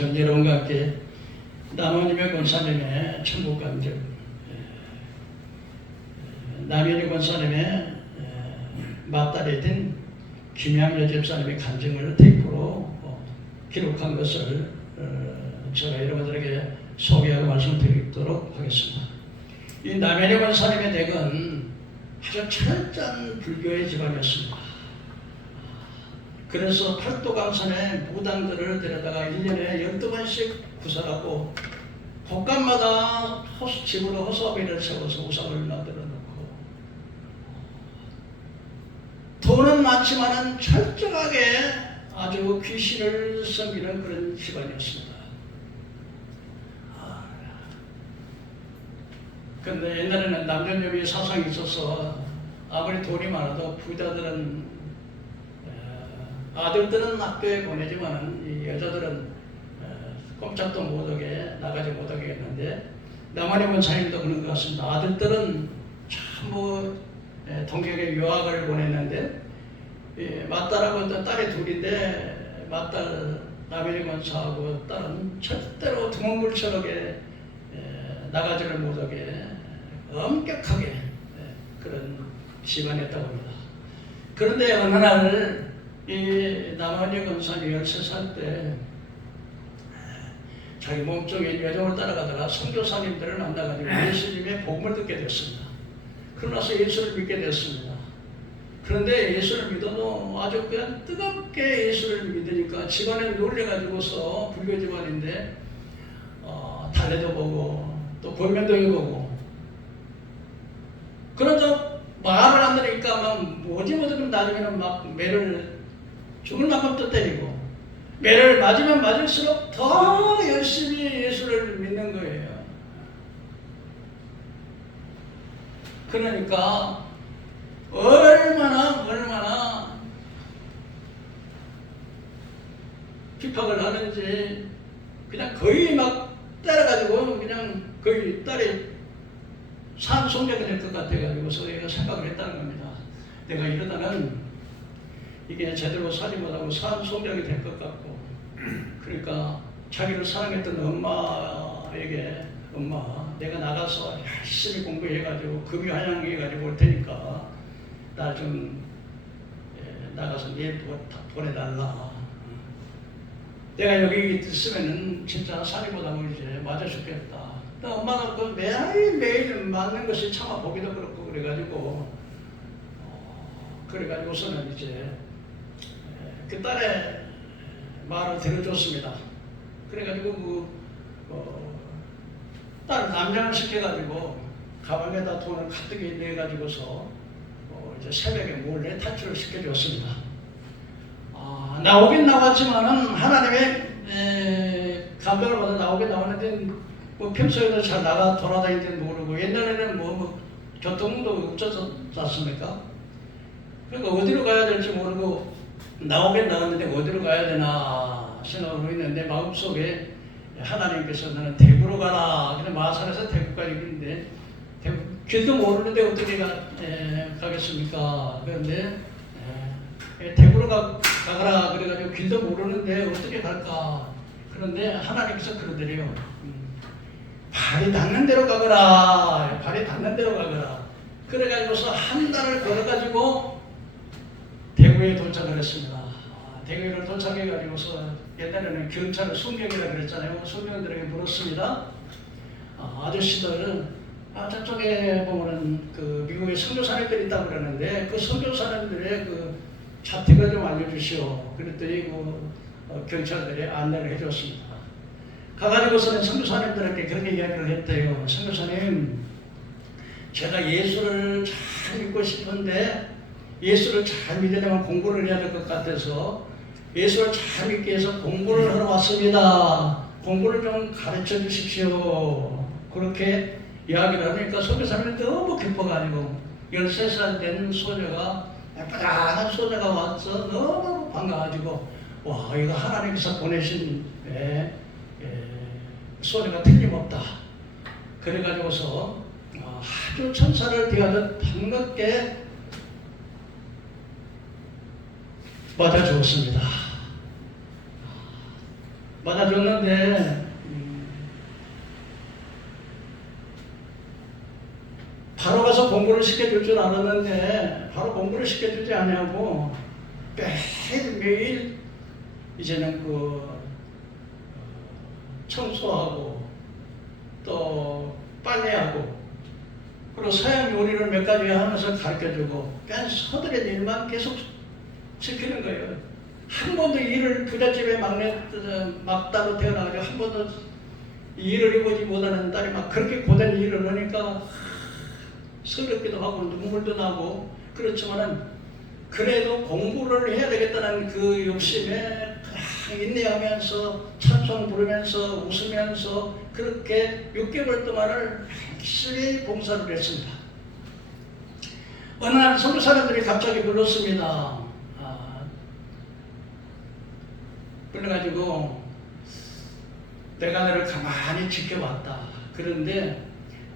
전 여러분과 함께 남원임의 권사님의 천국감격, 남현희 권사님의 맏딸이 된 김양여 집사님의 간증을 테이프로 기록한 것을 제가 여러분들에게 소개하고 말씀드리도록 하겠습니다. 이 남현희 권사님의 댁은 아주 철저한 불교의 집안이었습니다. 그래서 팔도강산에 무당들을 데려다가 1년에 12번씩 구설하고 곳간마다 집으로 허수아비를 세워서 우상을 만들어 놓고 돈은 많지만은 철저하게 아주 귀신을 섬기는 그런 집안이었습니다. 그런데 옛날에는 남존여비 사상이 있어서 아무리 돈이 많아도 부자들은 아들들은 학교에 보내지만 이 여자들은 꼼짝도 못하게 나가지 못하게 했는데 남한의 원사님도 그런 것 같습니다. 아들들은 전부 동경에 유학을 보냈는데 맏딸하고 딸이 둘인데 맏딸 남현희 권사하고 딸은 절대로 두문불처럼 나가지를 못하게 엄격하게 그런 집안이었다고 합니다. 그런데 어느 날 이 남한희 권사님이 13살 때 자기 몸속에 여정을 따라가다가 선교사님들을 만나가지고 예수님의 복음을 듣게 됐습니다. 그러나서 예수를 믿게 됐습니다. 그런데 예수를 믿어도 아주 그냥 뜨겁게 예수를 믿으니까 집안에 놀래가지고서 불교 집안인데 달래도 보고 또 볼면도 해보고 그러다 말을 안 들으니까 막 뭐지 나중에는 막 매를 죽을 만큼 또 때리고 매를 맞으면 맞을수록 더 열심히 예수를 믿는 거예요. 그러니까 얼마나 핍박을 하는지 그냥 거의 막 때려가지고 그냥 거의 딸이 산송장이 될 것 같아가지고서 내가 생각을 했다는 겁니다. 내가 이러다는 이게 제대로 살지 못하고 산송장이 될 것 같고 그러니까 자기를 사랑했던 엄마에게 엄마 내가 나가서 열심히 공부해가지고 금유한양해가지고 올 테니까 나 좀 나가서 얘 보내달라. 내가 여기 있으면은 진짜 살이 못하면 이제 맞아 죽겠다. 엄마가 그 매일 맞는 것이 참 보기도 그렇고 그래가지고서는 이제 그 딸의 말을 들어줬습니다. 그래가지고 딸을 남장을 시켜가지고 가방에다 돈을 가득 내가지고서 이제 새벽에 몰래 탈출을 시켜줬습니다. 나오긴 나왔지만은 하나님의 감동을 받아 나오긴 나왔는데 뭐 평소에도 잘 나가 돌아다니는지 모르고 옛날에는 뭐 교통도 없었지 않습니까? 그러니까 어디로 가야 될지 모르고 나오긴 나왔는데 어디로 가야 되나 생각을 했는데 마음속에 하나님께서 너는 대구로 가라. 그냥 마산에서 대구까지 있는데 길도 모르는데 어떻게 가겠습니까? 그런데 대구로 가거라 그래가지고 길도 모르는데 어떻게 갈까? 그런데 하나님께서 그러더래요. 발이 닿는 대로 가거라. 발이 닿는 대로 가거라. 그래가지고서 한 달을 걸어가지고 대구에 도착을 했습니다. 대구에 도착해가지고서 옛날에는 경찰을 순경이라고 그랬잖아요. 순경들에게 물었습니다. 아저씨들 저쪽에 보면은 그 미국에 선교사님들이 있다고 그러는데 그 선교사님들의 그 자택을 좀 알려주시오. 그랬더니 경찰들이 안내를 해줬습니다. 가가지고서는 선교사님들에게 그렇게 이야기를 했대요. 선교사님, 제가 예수를 잘 믿고 싶은데 예수를 잘 믿으려면 공부를 해야 될 것 같아서 예수를 잘 믿기 위해서 공부를 하러 왔습니다. 공부를 좀 가르쳐 주십시오. 그렇게 이야기를 하니까 선교사님이 너무 기뻐가지고 13살 된 소녀가 예쁘다한 소녀가 와서 너무 반가워가지고 와 이거 하나님께서 보내신 소녀가 틀림없다. 그래가지고서 아주 천사를 대하듯 반갑게 맞아주었습니다. 맞아줬는데 바로 가서 공부를 시켜줄 줄 알았는데 바로 공부를 시켜주지 않냐고 매일 이제는 청소하고 또 빨래하고 그리고 서양 요리를 몇 가지 하면서 가르쳐주고 그냥 서들의 일만 계속 시키는 거예요. 한 번도 일을 부잣집에 막다로 태어나가지고 한 번도 일을 해보지 못하는 딸이 막 그렇게 고된 일을 하니까 서럽기도 하고 눈물도 나고 그렇지만은 그래도 공부를 해야 되겠다는 그 욕심에 인내하면서 찬송 부르면서 웃으면서 그렇게 6개월 동안을 열심히 봉사를 했습니다. 어느 날 선교 사람들이 갑자기 불렀습니다. 그래가지고 내가 너를 가만히 지켜봤다. 그런데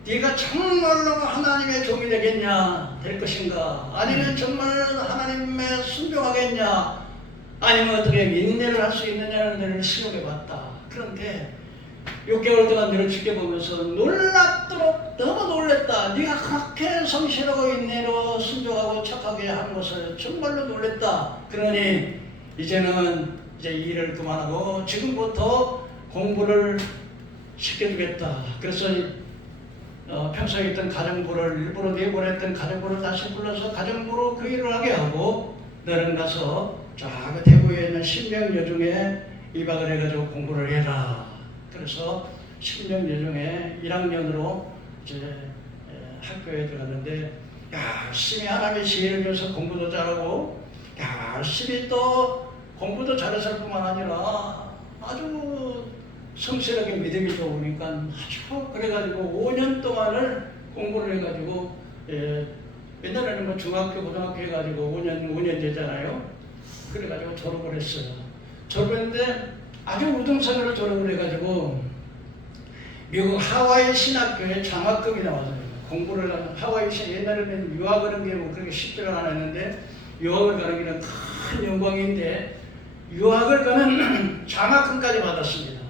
네가 정말로 하나님의 종이 되겠냐 될 것인가 아니면 정말 하나님의 순종하겠냐 아니면 어떻게 인내를 할 수 있느냐는 너를 시험해봤다. 그런데 6개월 동안 너를 지켜보면서 놀랍도록 너무 놀랬다. 네가 그렇게 성실하고 인내로 순종하고 착하게 하는 것을 정말로 놀랬다. 그러니 이제는 이제 일을 그만하고 지금부터 공부를 시켜주겠다. 그래서 평소에 있던 가정부를 일부러 내보냈던 가정부를 다시 불러서 가정부로 그 일을 하게 하고 너는 가서 저 대구에 있는 신명여중에 입학을 해가지고 공부를 해라. 그래서 신명여중에 1학년으로 이제 학교에 들어갔는데 열심히 하나님의 지혜를 줘서 공부도 잘하고 열심히 또 공부도 잘했을 뿐만 아니라 아주 성실하게 믿음이 좋으니까 아주 그래가지고 5년 동안을 공부를 해가지고 옛날에는 뭐 중학교 고등학교 해가지고 5년제잖아요. 그래가지고 졸업을 했어요. 졸업했는데 아주 우등생으로 졸업을 해가지고 미국 하와이 신학교에 장학금이 나왔어요. 공부를 하면 하와이 옛날에는 유학을 하는 게 뭐 그렇게 쉽지가 않았는데 유학을 가는 길은 큰 영광인데 유학을 가는 장학금까지 받았습니다.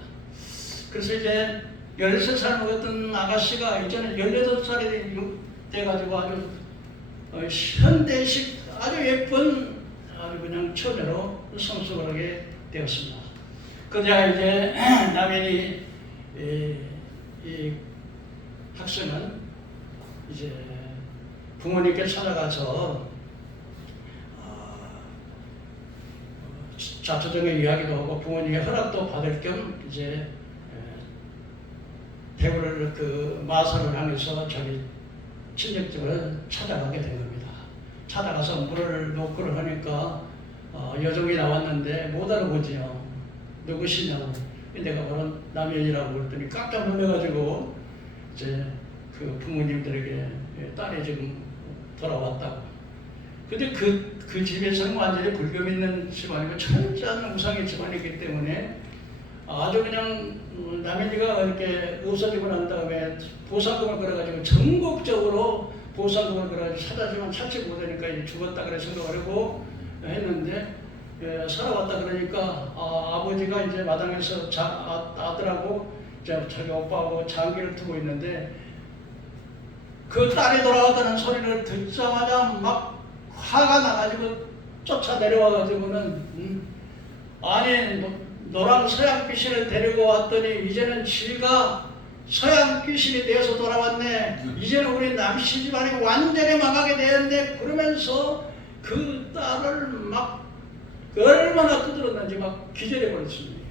그래서 이제 13살 먹었던 아가씨가 이제는 18살이 돼가지고 아주 현대식 아주 예쁜 아주 그냥 처녀로 성숙을 하게 되었습니다. 그러자 이제 남편이 이 학생은 이제 부모님께 찾아가서 자초정의 이야기도 하고 부모님의 허락도 받을 겸 이제 대구를 마산을 향해서 자기 친정집을 찾아가게 된 겁니다. 찾아가서 물을 놓고를 하니까 여종이 나왔는데 못 알아보지요. 누구시냐고. 내가 바로 남편이라고 그랬더니 깜짝 놀라가지고 이제 그 부모님들에게 딸이 지금 돌아왔다고. 근데 그 집에서는 완전히 불교 믿는 집안이고 철저한 우상의 집안이기 때문에 아주 그냥 남편이가 이렇게 없어지고 난 다음에 보상금을 걸어가지고 전국적으로 보상금을 걸어가지고 찾아주면 찾지 못하니까 이제 죽었다 그래 생각을 하고 했는데 살아왔다 그러니까 아버지가 이제 마당에서 아들하고 자기 오빠하고 장기를 두고 있는데 그 딸이 돌아왔다는 소리를 듣자마자 막 화가 나가지고 쫓아 내려와가지고는 아니 노랑 서양 귀신을 데리고 왔더니 이제는 지가 서양 귀신이 되어서 돌아왔네. 이제는 우리 남씨 집안이 완전히 망하게 되었네. 그러면서 그 딸을 막 얼마나 두드렸는지 막 기절해 버렸습니다.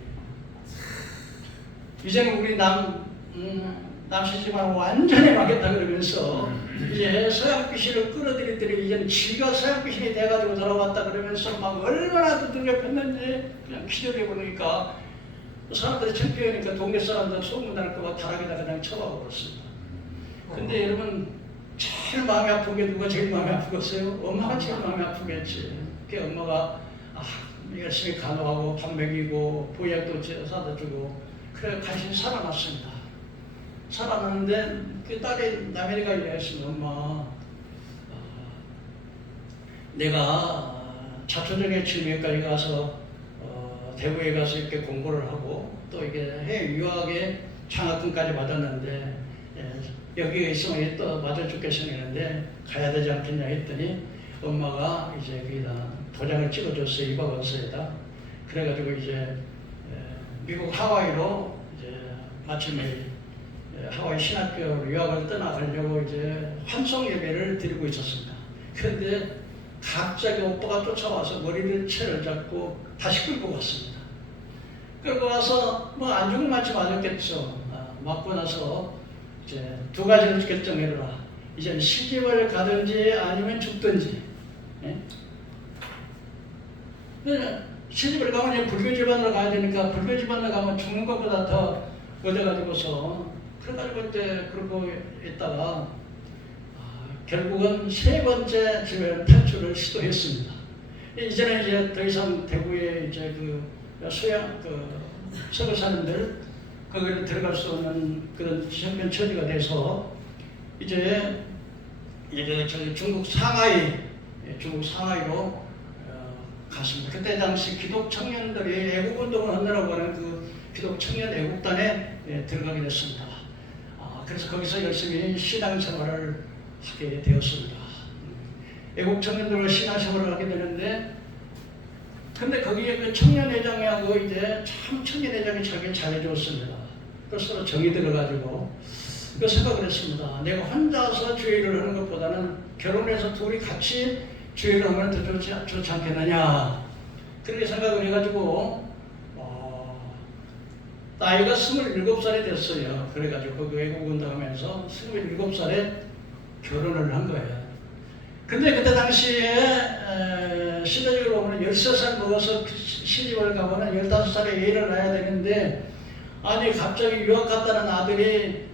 이제는 우리 남씨 집안은 완전히 망했다 그러면서 이제 서양 귀신을 끌어들이더니 이제는 지가 서양 귀신이 돼가지고 돌아왔다 그러면서 막 얼마나 두들겨 팼는지 그냥 기절해 버리니까 사람들이 창피하니까 동네 사람들 소문날까봐 다락에다 그냥 쳐박아 버렸습니다. 근데 여러분 제일 마음이 아픈 게 누가 제일 마음이 아프겠어요? 엄마가 제일 마음이 아프겠지. 그 엄마가 열심히 간호하고 밥 먹이고 보약도 사다 주고 그래 간신히 살아났습니다. 살아났는데 그 딸이 남편이가 이래했습니다. 엄마 내가 자초정의 층에까지 가서 대구에 가서 이렇게 공부를 하고 또 이게 해외 유학에 장학금까지 받았는데 여기에 있으면 또 맞아 죽겠었는데 가야 되지 않겠냐 했더니 엄마가 이제 거기다 도장을 찍어줬어요. 2박 원서에다. 그래가지고 이제 미국 하와이로 이제 마침내 하와이 신학교 유학을 떠나가려고 이제 환송 예배를 드리고 있었습니다. 그런데 갑자기 오빠가 쫓아와서 머리를 채를 잡고 다시 끌고 갔습니다. 끌고 와서 뭐 안 죽은 마치 맞았겠죠. 맞고 나서 이제 두 가지를 결정해라. 이제 시집을 가든지 아니면 죽든지. 예? 시집을 가면 이제 불교 집안으로 가야 되니까 불교 집안으로 가면 죽는 것보다 더 얻어가지고서 그래가지고 이제 그러고 있다가 결국은 세 번째 집에 탈출을 시도했습니다. 이제는 이제 더 이상 대구에 이제 그 소양 서구 사람들 거기를 들어갈 수 없는 그런 형편 처지가 돼서 이제 저희 중국 상하이로 갔습니다. 그때 당시 기독 청년들이 애국운동을 하느라고 하는 그 기독 청년 애국단에 들어가게 됐습니다. 그래서 거기서 열심히 신앙생활을 하게 되었습니다. 애국 청년들과 신앙생활을 하게 되는데, 근데 거기에 그 청년회장하고 이제 참 청년회장이 자기 잘해줬습니다. 그래서 서로 정이 들어가지고 그 생각을 했습니다. 내가 혼자서 주의를 하는 것보다는 결혼해서 둘이 같이 주의를 하면 더 좋지 않겠느냐. 그렇게 생각을 해가지고 나이가 27살이 됐어요. 그래가지고 그 외국운동하면서 27살에 결혼을 한 거예요. 근데 그때 당시에 시대적으로 보면 13살 먹어서 시집을 가면 15살에 애를 낳아야 되는데, 아니 갑자기 유학 갔다는 아들이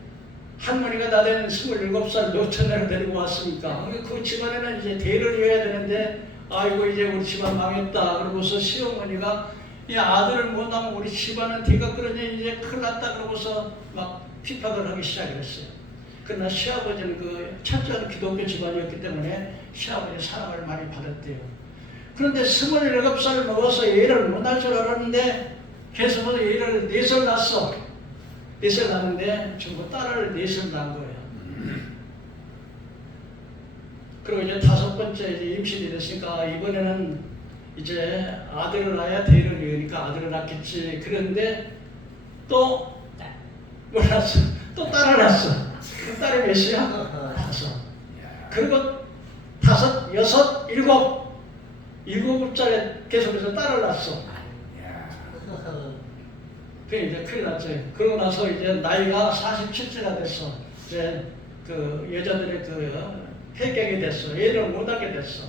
할머니가 나된 27살 노처녀를 데리고 왔으니까 그 집안에는 이제 대를 이어야 되는데, 아이고 이제 우리 집안 망했다 그러고서 시어머니가 이 아들을 못 낳으면 우리 집안은 대가 그러니 이제 큰일 났다 그러고서 막 핍박을 하기 시작했어요. 그러나 시아버지는 그 철저한 기독교 집안이었기 때문에 시아버지 사랑을 많이 받았대요. 그런데 27살 먹어서 애를 못 낳을 줄 알았는데 계속해서 애를 4살 낳았어. 4살 낳았는데 전부 딸을 4살 낳은 거예요. 그리고 이제 5번째 이제 임신이 됐으니까 이번에는 이제 아들을 낳아야 대를 이으니까 아들을 낳겠지. 그런데 또 몰랐어. 또 딸을 낳았어. 그 딸이 몇이야? 5. 그리고 5, 6, 7살에 계속해서 딸을 낳았어. 그게 이제 큰일 났죠. 그러고 나서 이제 나이가 47세가 됐어. 이제 그 여자들의 그 폐경이 됐어. 애를 못 낳게 됐어.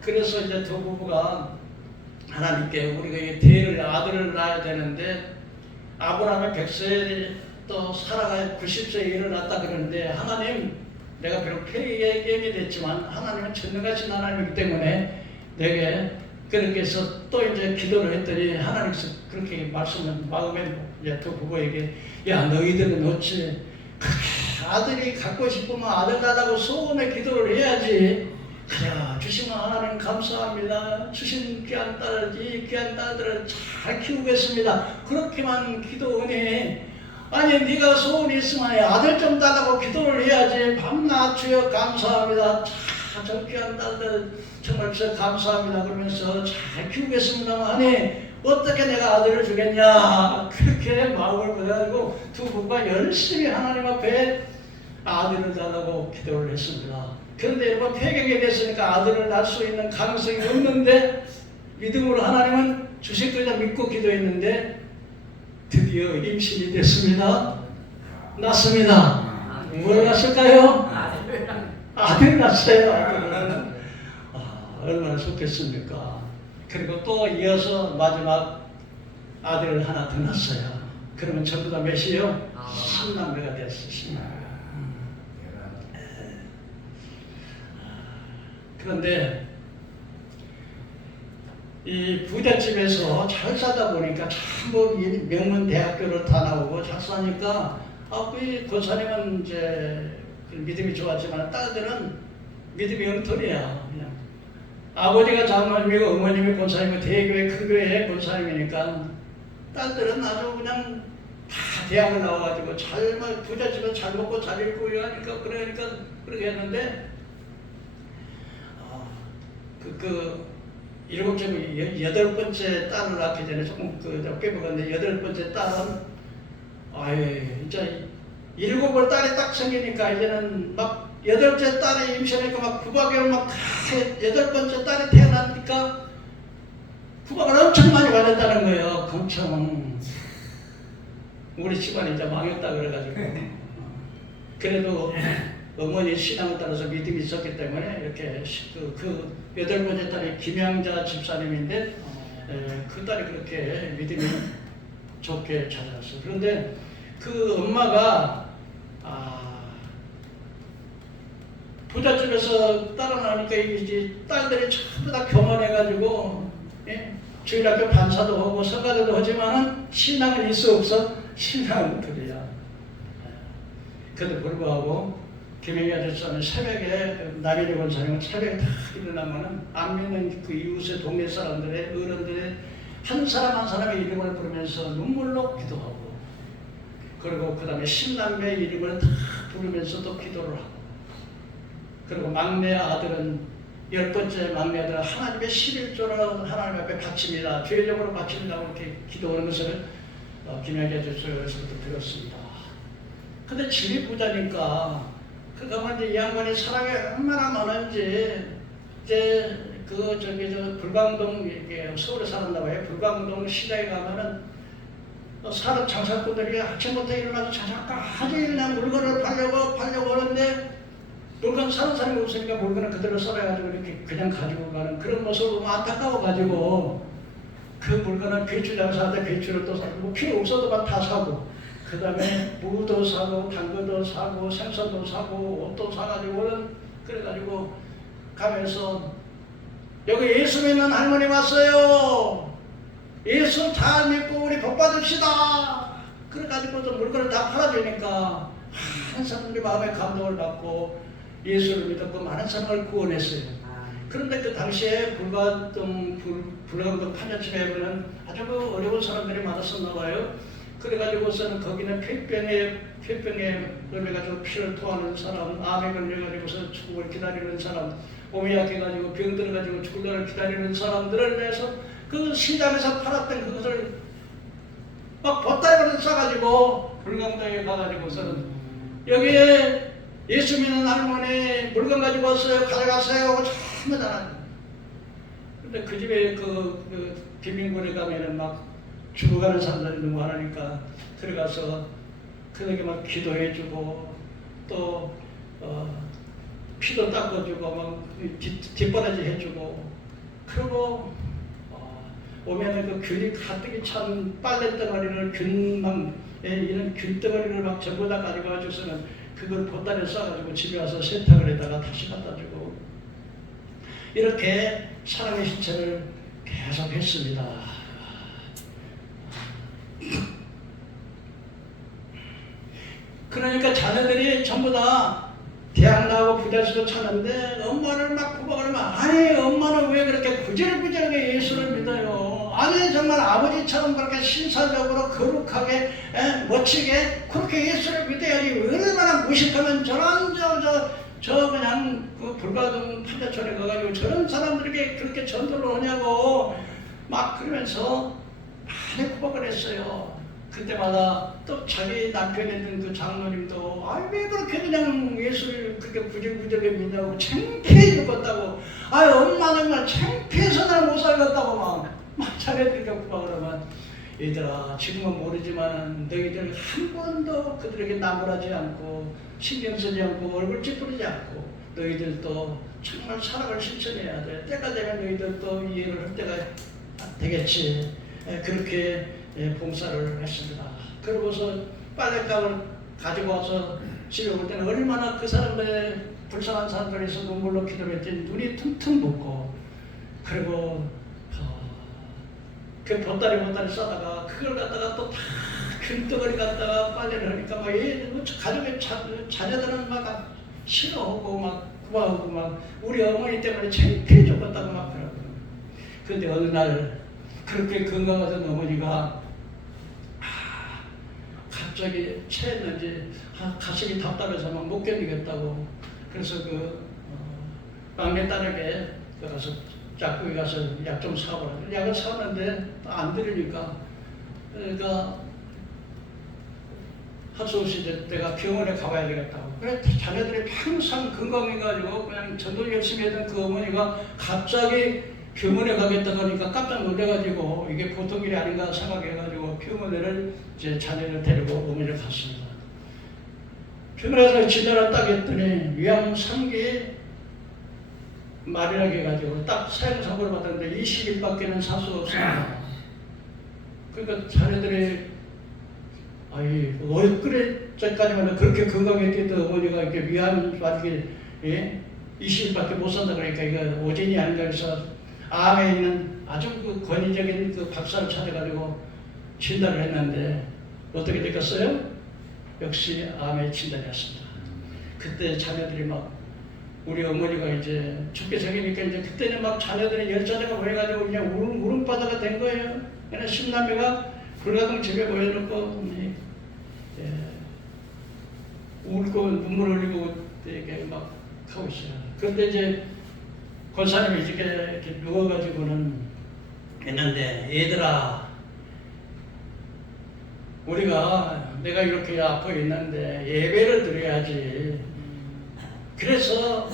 그래서 이제 두 부부가 하나님께 우리가 대를 아들을 낳아야 되는데, 아브라함이 100세에 또 사라가 90세에 애를 낳았다 그러는데, 하나님 내가 비록 폐경이 됐지만 하나님은 전능하신 하나님이기 때문에 내게 그렇게 해서 또 이제 기도를 했더니 하나님께서 그렇게 말씀을 마음에 이제 두 부부에게, 야 너희들은 어찌 아들이 갖고 싶으면 아들 달라고 소원의 기도를 해야지. 그래 주시면 하나님 감사합니다. 주신 귀한 딸, 이 귀한 딸들을 잘 키우겠습니다. 그렇게만 기도하니, 아니 네가 소원이 있으면 아들 좀 달라고 기도를 해야지. 밤낮 주여 감사합니다. 저 귀한 딸들 정말 진짜 감사합니다. 그러면서 잘 키우겠습니다. 아니 어떻게 내가 아들을 주겠냐. 그렇게 마음을 먹어가지고 두 부부가 열심히 하나님 앞에 아들을 달라고 기도를 했습니다. 그런데 여러분 폐경이 됐으니까 아들을 낳을 수 있는 가능성이 없는데, 믿음으로 하나님은 주실 거다 믿고 기도했는데 드디어 임신이 됐습니다. 낳습니다. 뭘 낳았을까요? 아들 낳았어요. 아들을. 얼마나 좋겠습니까? 그리고 또 이어서 마지막 아들을 하나 더 낳았어요. 그러면 전부 다 몇이요? 10남매가 됐습니다. 그런데 이 부잣집에서 잘 사다 보니까 참뭐 명문 대학교를 다 나오고 잘 사니까 그 고사님은 이제 믿음이 좋았지만 딸들은 믿음이 엉터리야. 그냥 아버지가 장로님이고 어머님이 권사님이고 대교회 큰 교회의 권사님이니까 딸들은 아주 그냥 다 대학을 나와가지고 잘 부잣집에 잘 먹고 잘 입고 하니까 그러니까 그렇게 했는데 여덟 번째 딸을 낳기 전에 조금 빼먹었는데 여덟 번째 딸은 진짜 일곱을 딸이 딱 생기니까 이제는 막 여덟째 딸이 임신하니까 막 구박을 막 여덟 번째 딸이 태어나니까 구박을 엄청 많이 받았다는 거예요. 엄청. 우리 집안이 이제 망했다 그래가지고 그래도 어머니 신앙을 따라서 믿음이 있었기 때문에 이렇게 그 여덟 번째 딸이 김양자 집사님인데 그 딸이 그렇게 믿음이 좋게 찾아왔어요. 그런데 그 엄마가 부잣집에서 딸을 낳으니까 이제 딸들이 전부 다 교만해가지고 주일학교 반사도 하고 성가대도 하지만은 신앙은 있어 없어? 신앙은 그래야. 그래도 불구하고 김영희 아저씨는 새벽에 나비리 권사님은 새벽에 다 일어나면은 안 믿는 그 이웃의 동네 사람들의 어른들의 한 사람 한 사람의 이름을 부르면서 눈물로 기도하고 그리고 그 다음에 신남매의 이름을 다 부르면서 또 기도를 하고 그리고 막내 아들은 열 번째 막내 아들은 하나님의 11조를 하나님 앞에 바칩니다. 죄적으로 바칩니다. 이렇게 기도하는 것을 김영희 아저씨에서부터 들었습니다. 근데 집이 부자니까 그러니까 이제 이 양반이 사람이 얼마나 많은지 이제 불광동 서울에 살았나 봐요. 불광동 시장에 가면은 사람 장사꾼들이 아침부터 일어나서 자작까지 그냥 물건을 팔려고 하는데 물건 사는 사람이 없으니까 물건을 그대로 썰어가지고 이렇게 그냥 가지고 가는 그런 모습을 보면 안타까워가지고 그 물건을 배추 장사하는데 배추를 또 사고 필요 없어도 막 다 사고 그 다음에 무도 사고 당근도 사고 생선도 사고 옷도 사가지고 그래가지고 가면서 여기 예수 믿는 할머니 왔어요. 예수 다 믿고 우리 복 받읍시다. 그래가지고 물건을 다 팔아주니까 많은 사람들이 마음에 감동을 받고 예수를 믿었고 많은 사람을 구원했어요. 그런데 그 당시에 불광동 판자집에 보면 아주 어려운 사람들이 많았었나 봐요. 그래가지고서는 거기는 폐병에 걸려가지고 피를 토하는 사람, 암에 걸려가지고서 죽음을 기다리는 사람, 몸이 약해가지고 병 들어가지고 죽을 기다리는 사람들을 위해서 그 시장에서 팔았던 그것을 막 보따리를 싸가지고 불광동에 가가지고서는 여기에 예수 믿는 할머니 물건 가지고 왔어요. 가져가세요. 전부 다. 근데 그 집에 그 비밀고에 가면은 막 죽어가는 사람들이 너무 많으니까 들어가서 그에게 막 기도해주고 또 피도 닦아주고 막 뒷바라지 해주고 그리고 오면은 그 균이 가득히 찬 빨랫덩어리를 이런 균덩어리를 막 전부 다 가져가지고서는 그걸 보따리에 싸가지고 집에 와서 세탁을 해다가 다시 갖다 주고 이렇게 사랑의 실천을 계속 했습니다. 그러니까 자녀들이 전부 다 대학 나오고 부잣집을 찾는데 엄마를 막 구박을 하면 아니 엄마는 왜 그렇게 구질구질하게 예수를 믿어요. 아니 정말 아버지처럼 그렇게 신사적으로 거룩하게 멋지게 그렇게 예수를 믿어야지 얼마나 무식하면 저 그냥 그 불광동 판자촌에 가가지고 저런 사람들에게 그렇게 전도를 하냐고 막 그러면서 많이 구박을 했어요. 그때마다 또 자기 남편이던 그 장로님도 왜 그렇게 그냥 예수를 그렇게 구질구질하게 믿냐고 창피해 죽었다고 엄마 정말 창피해서 날 못 살겠다고 막 자네들이니까 구박을 하면 얘들아 지금은 모르지만 너희들 한 번도 그들에게 나무라지 않고 신경 쓰지 않고 얼굴 찌푸리지 않고 너희들도 정말 사랑을 실천해야 돼. 때가 되면 너희들도 이해를 할 때가 되겠지. 그렇게 봉사를 했습니다. 그러고서 빨랫감을 가지고 와서 집에 올 때는 얼마나 그 사람들의 불쌍한 사람들이 있어 눈물로 기도했더니 눈이 퉁퉁 붓고 그리고 그 보따리 싸다가 그걸 갖다가 또 다 균덩어리 갖다가 빨래를 하니까 막 가족의 자녀들은 막 싫어하고 막 구하고 막 우리 어머니 때문에 창피해 죽겠다고 막 그러고. 근데 어느 날 그렇게 건강하던 어머니가 갑자기 체했는지 가슴이 답답해서 막 못 견디겠다고. 그래서 막내 딸에게 가서 약국에 가서 약 좀 사보라. 약을 사는데 안 들으니까 그러니까 할 수 없이 이제 내가 병원에 가봐야 되겠다고. 그래 자녀들이 항상 건강해가지고 그냥 저도 열심히 했던 그 어머니가 갑자기 병원에 가겠다고 하니까 깜짝 놀래가지고 이게 보통 일이 아닌가 생각해가지고 병원에를 이제 자녀를 데리고 어머니를 갔습니다. 병원에서 진단을 딱 했더니 위암 3기 말이라고 해가지고 딱 사형선고를 받았는데 20일밖에는 살 수 없습니다. 그러니까 자녀들이 그래까지만 그렇게 건강했던 어머니가 이렇게 위암 빠지게 20일밖에 못 산다 그러니까 이거 오진이 아닌가 해서 암에 있는 아주 권위적인 박사를 찾아가지고 진단을 했는데 어떻게 됐겠어요? 역시 암의 진단이었습니다. 그때 자녀들이 막 우리 어머니가 이제 죽게 생기니까 이제 그때는 막 자녀들이 열자녀가 보여가지고 그냥 울음바다가 된 거예요. 그냥 신남매가 불가동 집에 모여놓고 울고 눈물 흘리고 이렇게 막 하고 있어요. 그런데 이제 권사님이 이렇게 누워가지고는 했는데 얘들아 우리가 내가 이렇게 아파 있는데 예배를 드려야지. 그래서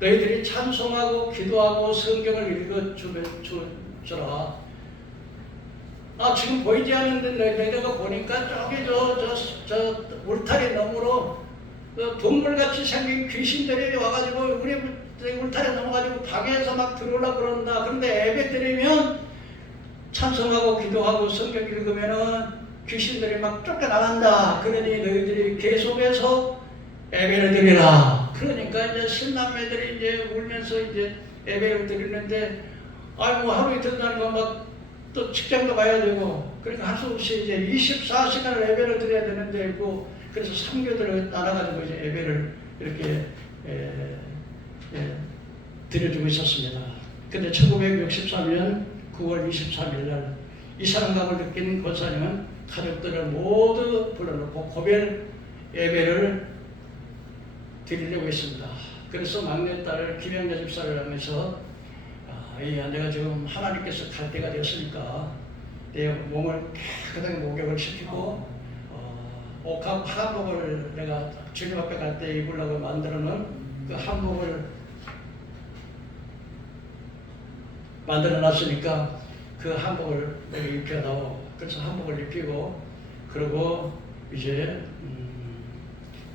너희들이 찬송하고 기도하고 성경을 읽어주라. 지금 보이지 않는데 너희가 보니까 저기 저 울타리 너머로 동물같이 생긴 귀신들이 와가지고 우리 울타리 넘어가지고 방에서 막 들어오려고 그런다. 그런데 예배 드리면 찬송하고 기도하고 성경 읽으면은 귀신들이 막 쫓겨나간다. 그러니 너희들이 계속해서 예배를 드리라. 그러니까 이제 신남매들이 이제 울면서 이제 예배를 드리는데 하루 이틀 다니고 막 또 직장도 가야 되고 그러니까 할 수 없이 이제 24시간을 예배를 드려야 되는데 그래서 선교들을 따라가지고 이제 예배를 이렇게 드려주고 있었습니다. 근데 1963년 9월 23일 날 이 사랑감을 느낀 권사님은 가족들을 모두 불러놓고 고별 예배를 드리려고 했습니다. 그래서 막내딸 김영자 집사를 하면서 내가 지금 하나님께서 갈 때가 되었으니까 내 몸을 깨끗하게 목욕을 시키고 옥합 한복을 내가 주님 앞에 갈 때 입으려고 만들어 놓은 그 한복을 만들어 놨으니까 그 한복을 내가 입혀다오. 그래서 한복을 입히고 그리고 이제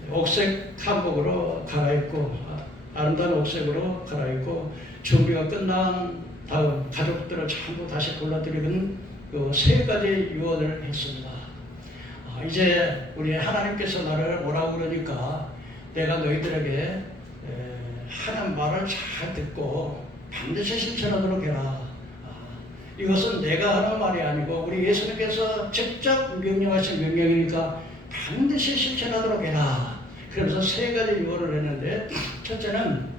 옥색 한복으로 갈아입고 아름다운 옥색으로 갈아입고 준비가 끝난 다음 가족들을 전부 다시 불러들이는 그 3가지 유언을 했습니다. 이제 우리 하나님께서 나를 오라고 그러니까 내가 너희들에게 하는 말을 잘 듣고 반드시 실천하도록 해라. 이것은 내가 하는 말이 아니고 우리 예수님께서 직접 명령하신 명령이니까 반드시 실천하도록 해라. 그러면서 3가지 유언을 했는데 첫째는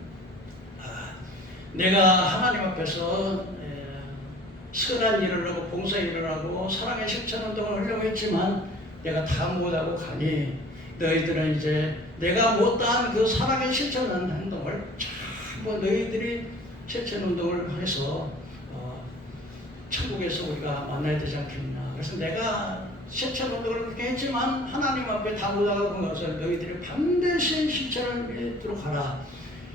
내가 하나님 앞에서 선한 일을 하고 봉사 일을 하고 사랑의 실천 운동을 하려고 했지만 내가 다 못하고 가니 너희들은 이제 내가 못한 그 사랑의 실천 행동을 전부 너희들이 실천 운동을 해서 천국에서 우리가 만나야 되지 않겠나. 그래서 내가 실천 운동을 그렇게 했지만 하나님 앞에 다 못하고 간 것을 너희들이 반드시 실천을 하도록 하라.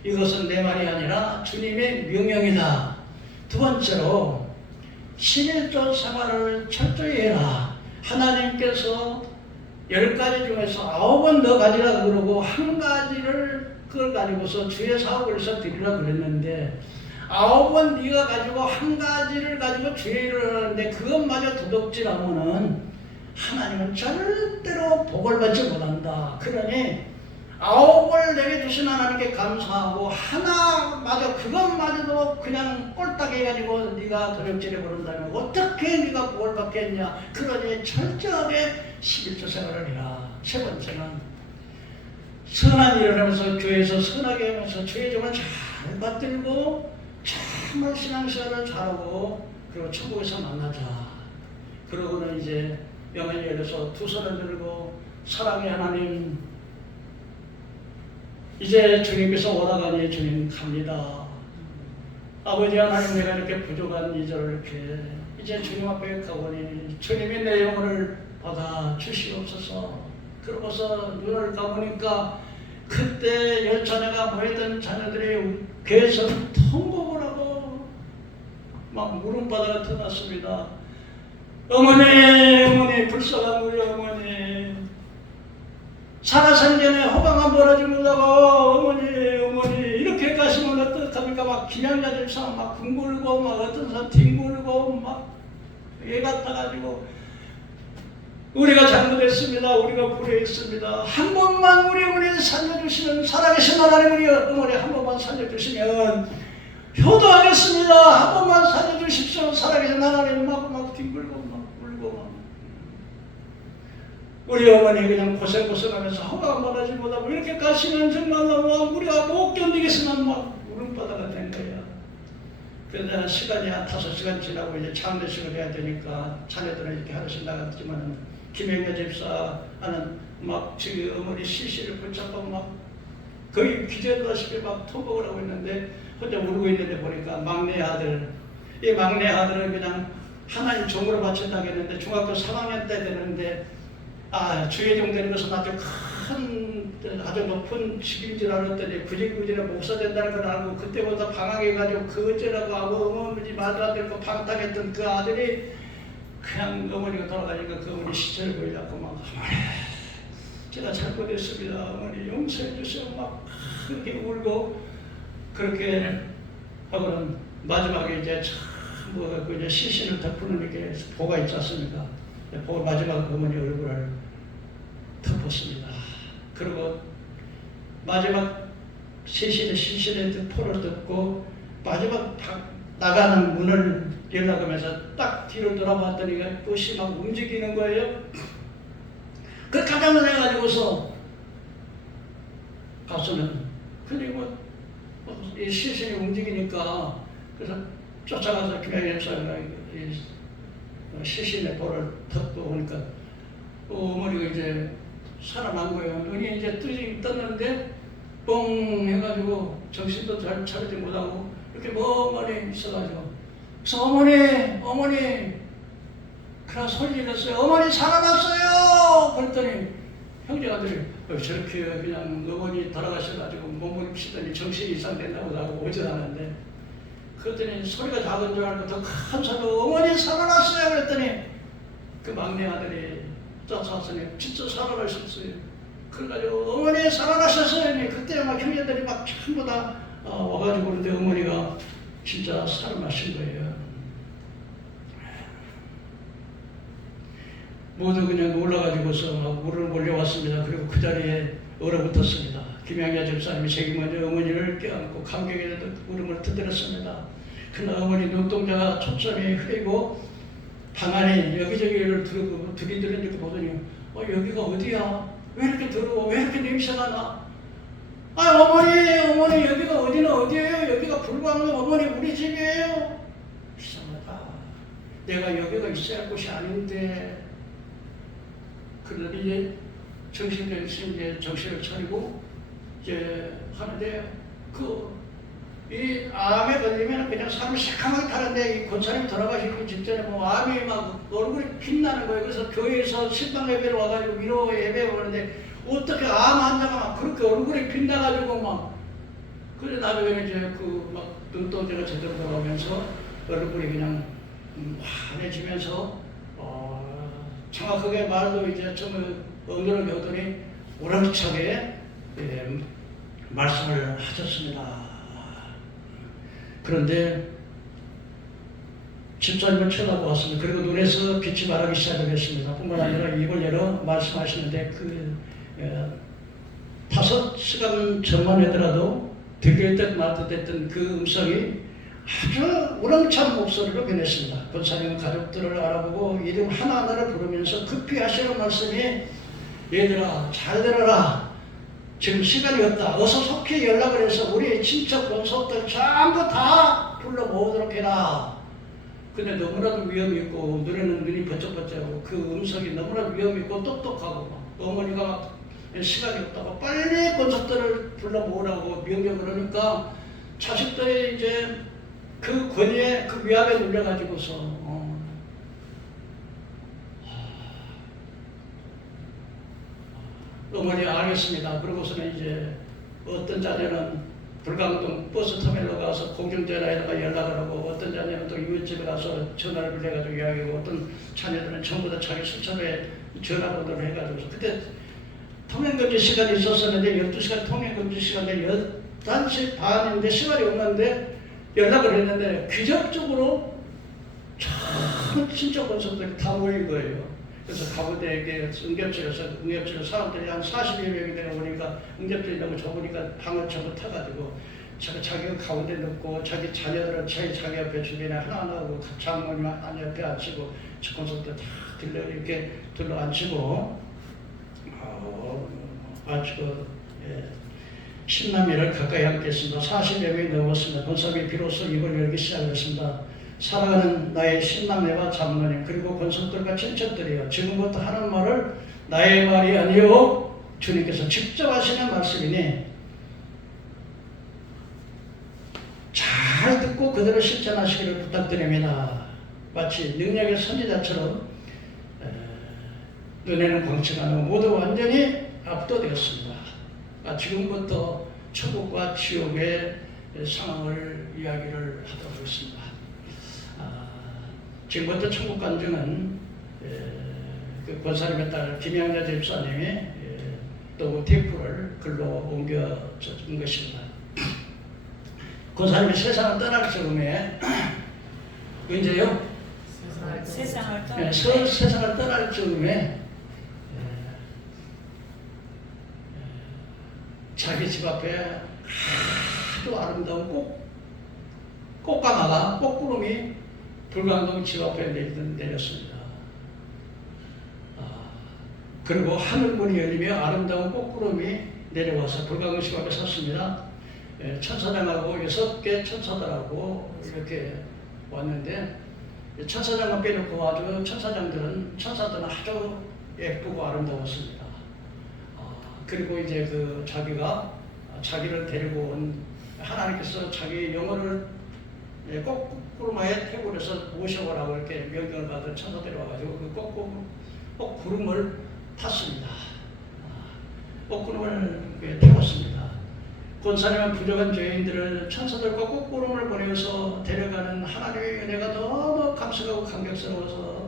이것은 내 말이 아니라 주님의 명령이다. 두 번째로 11조 생활을 철저히 해라. 하나님께서 10가지 중에서 9은 너 가지라 그러고 1가지를 그걸 가지고서 주의 사업을 해서 드리라 그랬는데 9은 네가 가지고 1가지를 가지고 주의 일을 하는데 그것마저 도둑질하면은 하나님은 절대로 복을 받지 못한다. 그러니 9을 내게 주신 하나님께 감사하고 하나마저 그것마저도 그냥 꼴딱 해가지고 네가 도둑질해 버린다면 어떻게 네가 복을 받겠냐. 그러니 철저하게 11조 생활을 해라. 세 번째는 선한 일을 하면서 교회에서 선하게 하면서 주의 종을 잘 받들고 정말 신앙생활을 잘하고 그리고 천국에서 만나자. 그러고는 이제 명언이 열려서 두 손을 들고 사랑의 하나님 이제 주님께서 원하가니 주님 갑니다. 아버지 하나님 내가 이렇게 부족한 이절을 이렇게 이제 주님 앞에 가보니 주님이 내 영혼을 받아 주시옵소서. 그러고서 눈을 감으니까 그때 10자녀가 모였던 자녀들이 괴성 통곡을 하고 막 울음바다가 터났습니다. 어머니 불쌍한 우리 어머니 살아생전에 호강한 벌하지 못하고 어머니 이렇게 가시면 어떡합니까? 막 기념자들 막 궁굴고 막 어떤 사람 뒹굴고 막 애가 타가지고 우리가 잘못했습니다. 우리가 불의했습니다. 한 번만 우리 어머니를 살려주시면 살아계신 하나님 우리 어머니 한 번만 살려주시면 효도하겠습니다. 한 번만 살려주십시오. 살아계신 하나님 막 뒹굴고 막 울고 막 우리 어머니 그냥 고생하면서 허가 하지 못하고 이렇게 가시면 정말 우리가 못 견디겠으면 막 울음바다가 된 거야. 그래서 시간이 한 5시간 지나고 이제 차례식을 해야 되니까 자녀들은 이렇게 하나씩 나갔지만 김영애 집사 하는 막 저기 어머니 시시를 붙잡고 막 거의 기절다시피 막 통곡을 하고 있는데 혼자 울고 있는데 보니까 막내 아들 이 막내 아들은 그냥 하나님 종으로 바친다겠는데 중학교 3학년 때 되는데 주의 종 되는 것은 아주 높은 직인 줄 알았더니 구질구질에 목사 된다는 걸 알고 그때보다 방황해가지고 그 어쩌라고 하고 어머니 말도 안 듣고 방탕했던 그 아들이 그냥 어머니가 돌아가니까 그 어머니 시체를 보이려고 막 제가 잘못했습니다. 어머니 용서해 주세요. 막 그렇게 울고 그렇게 하고는 마지막에 이제 참 이제 시신을 덮는 이렇게 보가 있지 않습니까? 보고 마지막 어머니 얼굴을 덮었습니다. 그리고 마지막 시신의 포를 덮고 마지막 나가는 문을 열어가면서 딱 뒤를 돌아봤더니 꽃이 막 움직이는 거예요. 그 깜짝 놀라가지고서 가서는 그리고 이 시신이 움직이니까 그래서 쫓아가서 김영애 집사가 시신의 볼을 덮고 오니까 어머니가 이제 살아난 거예요. 눈이 이제 떴는데 뻥 해가지고 정신도 잘 차리지 못하고 이렇게 멍하니 있어가지고 그래서 어머니 그런 소리 질렀어요. 어머니 살아났어요. 그랬더니 형제가들이 저렇게 그냥 어머니 돌아가셔가지고 몸을 치더니 정신이 이상된다고 하고 오질 않았는데 그랬더니 소리가 작은 줄 알고 더 큰 소리로 어머니 살아났어요. 그랬더니 그 막내 아들이 쫓아왔으니 진짜 살아나셨어요. 그래가지고 어머니 살아나셨어요. 그때 막 형제들이 막 전부 다 와가지고 그런데 어머니가 진짜 살아나신 거예요. 모두 그냥 놀라가지고서 물을 몰려왔습니다. 그리고 그 자리에 얼어붙었습니다. 김양자 집사님이 책임져 어머니를 껴안고 감격에 울음을 터뜨렸습니다. 그러나 어머니 눈동자가 초점이 흐리고 방 안에 여기저기를 두리두리 보더니 여기가 어디야? 왜 이렇게 더러워? 왜 이렇게 냄새가 나? 어머니 여기가 어디예요? 여기가 불광동 어머니 우리 집이에요. 이상하다. 내가 여기가 있어야 할 곳이 아닌데. 그러더니 이제 정신을 차리고 이제 하는데 이 암에 걸리면 그냥 사람이 새카맣게 타는데 이 권사님 돌아가시기 직전에 암이 막 얼굴이 빛나는 거예요. 그래서 교회에서 신방 예배를 와가지고 위로 예배 오는데 어떻게 암 환자가 막 그렇게 얼굴이 빛나가지고 막 그래 나중에 이제 막 눈동자가 제대로 돌아오면서 얼굴이 그냥 환해지면서 정확하게 말도 이제 좀 언어를 배우더니 우렁차게 말씀을 하셨습니다. 그런데 집사님을 쳐다보았습니다. 그리고 눈에서 빛이 말하기 시작했습니다. 뿐만 아니라 입을 열어 말씀하시는데 5시간 전만 하더라도 들릴 듯 말 듯 했던 그 음성이 아주 우렁찬 목소리로 변했습니다. 권사님은 가족들을 알아보고 이름 하나하나를 부르면서 급히 하시는 말씀이 얘들아 잘 들어라. 지금 시간이 없다. 어서 속히 연락을 해서 우리 친척 권속들 전부 다 불러 모으도록 해라. 근데 너무나도 위험이 있고 노래는 눈이 번쩍번쩍하고 그 음성이 너무나 위험이 있고 똑똑하고 어머니가 시간이 없다고 빨리 권속들을 불러 모으라고 명령을 하니까 자식들이 이제 그 권위에 그 위압에 눌려가지고서 어머니 알겠습니다. 그러고서는 이제 어떤 자녀는 불광동 버스터미널로 가서 공중전화에다가 연락을 하고 어떤 자녀는 또 이웃집에 가서 전화를 빌려가지고 이야기하고 어떤 자녀들은 전부 다 자기 수첩에 전화번호를 해가지고 그때 통행금지 시간이 있었었는데 12시간 통행금지 시간에 11시 반인데 시간이 없는데 연락을 했는데 기적적으로 참 친척 권속들이 다 모인 거예요. 그래서 가운데 응접실에서 사람들이 한 40여 명이 되어보니까 응접실이 너무 좁으니까 방을 전부 타가지고 자기가 가운데 넣고 자기 자녀들은 자기 옆에 주변에 하나하나 하고 장모님 한 옆에 앉히고 권속들 다 이렇게 둘러 앉히고 신남일을 가까이 함께했습니다. 40여 명이 넘었습니다. 권사님이 비로소 입을 열기 시작했습니다. 사랑하는 나의 신남매와 장모님 그리고 권속들과 친척들이여 지금부터 하는 말을 나의 말이 아니요 주님께서 직접 하시는 말씀이니 잘 듣고 그대로 실천하시기를 부탁드립니다. 마치 능력의 선지자처럼 눈에는 광채가 나고 모두 완전히 압도되었습니다. 지금부터 천국과 지옥의 상황을 이야기를 하도록 하겠습니다. 지금부터 천국 간증은 그 권사님의 딸 김양자 집사님이 또 테이프를 글로 옮겨준 것입니다. 권사님이 세상을 떠날 즈음에 언제요? 세상을 떠날 즈음에 자기 집 앞에 아주 아름다운 꽃가마가 꽃구름이 불광동 집 앞에 내렸습니다. 그리고 하늘문이 열리며 아름다운 꽃구름이 내려와서 불광동 집 앞에 섰습니다. 천사장하고 6개 천사들하고 이렇게 왔는데 천사장만 빼놓고 아주 천사들은 아주 예쁘고 아름다웠습니다. 그리고 이제 그 자기를 데리고 온 하나님께서 자기 영혼을 꽃구름에 태굴에서 모셔오라고 이렇게 명령을 받은 천사들이 와가지고 그 꽃구름을 탔습니다. 꽃구름을 태웠습니다. 권사님은 부족한 죄인들을 천사들과 꽃구름을 보내서 데려가는 하나님의 은혜가 너무 감사하고 감격스러워서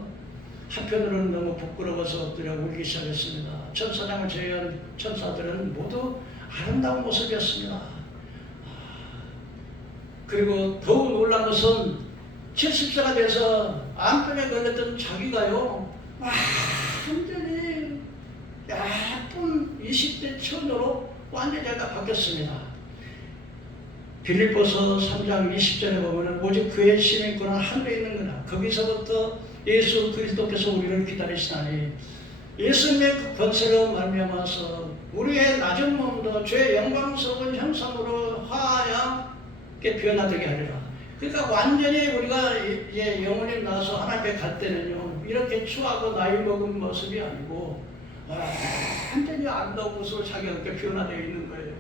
한편으로는 너무 부끄러워서 엎드려 울기 시작했습니다. 천사장을 제외한 천사들은 모두 아름다운 모습이었습니다. 그리고 더욱 놀란 것은 70세가 돼서 암병에 걸렸던 자기가요 완전히 예쁜 20대 처녀로 완전히 바뀌었습니다. 빌립보서 3장 20절에 보면 오직 그의 시민권은 하늘에 있는 거다. 거기서부터 예수 그리스도께서 우리를 기다리시나니 예수님의 그 권세로 말미암아서 우리의 낮은 몸도 죄의 영광스러운 형상으로 화하게 변화되게 하리라. 그러니까 완전히 우리가 이제 영혼이 나서 하나님께 갈 때는요 이렇게 추하고 나이 먹은 모습이 아니고 완전히 아름다운 모습으로 자기가 그렇게 변화되어 있는 거예요.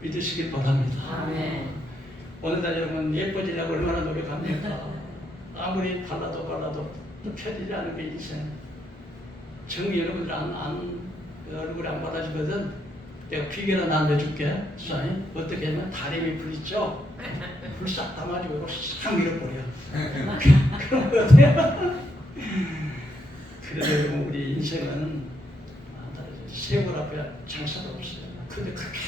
믿으시길 바랍니다. 아멘. 오늘날 여러분 예뻐지려고 얼마나 노력합니까? 아무리 발라도 펴지지 않은 게 인생. 정이 여러분들 얼굴에 안 발라지거든. 내가 비결을 나눠줄게. 어떻게 하면 다리미 불 있죠? 불 싹 담아주고 싹 밀어버려. 그런 거 같아요. 그래도 여러분 우리 인생은 세월 앞에 장사가 없어요. 근데 그렇게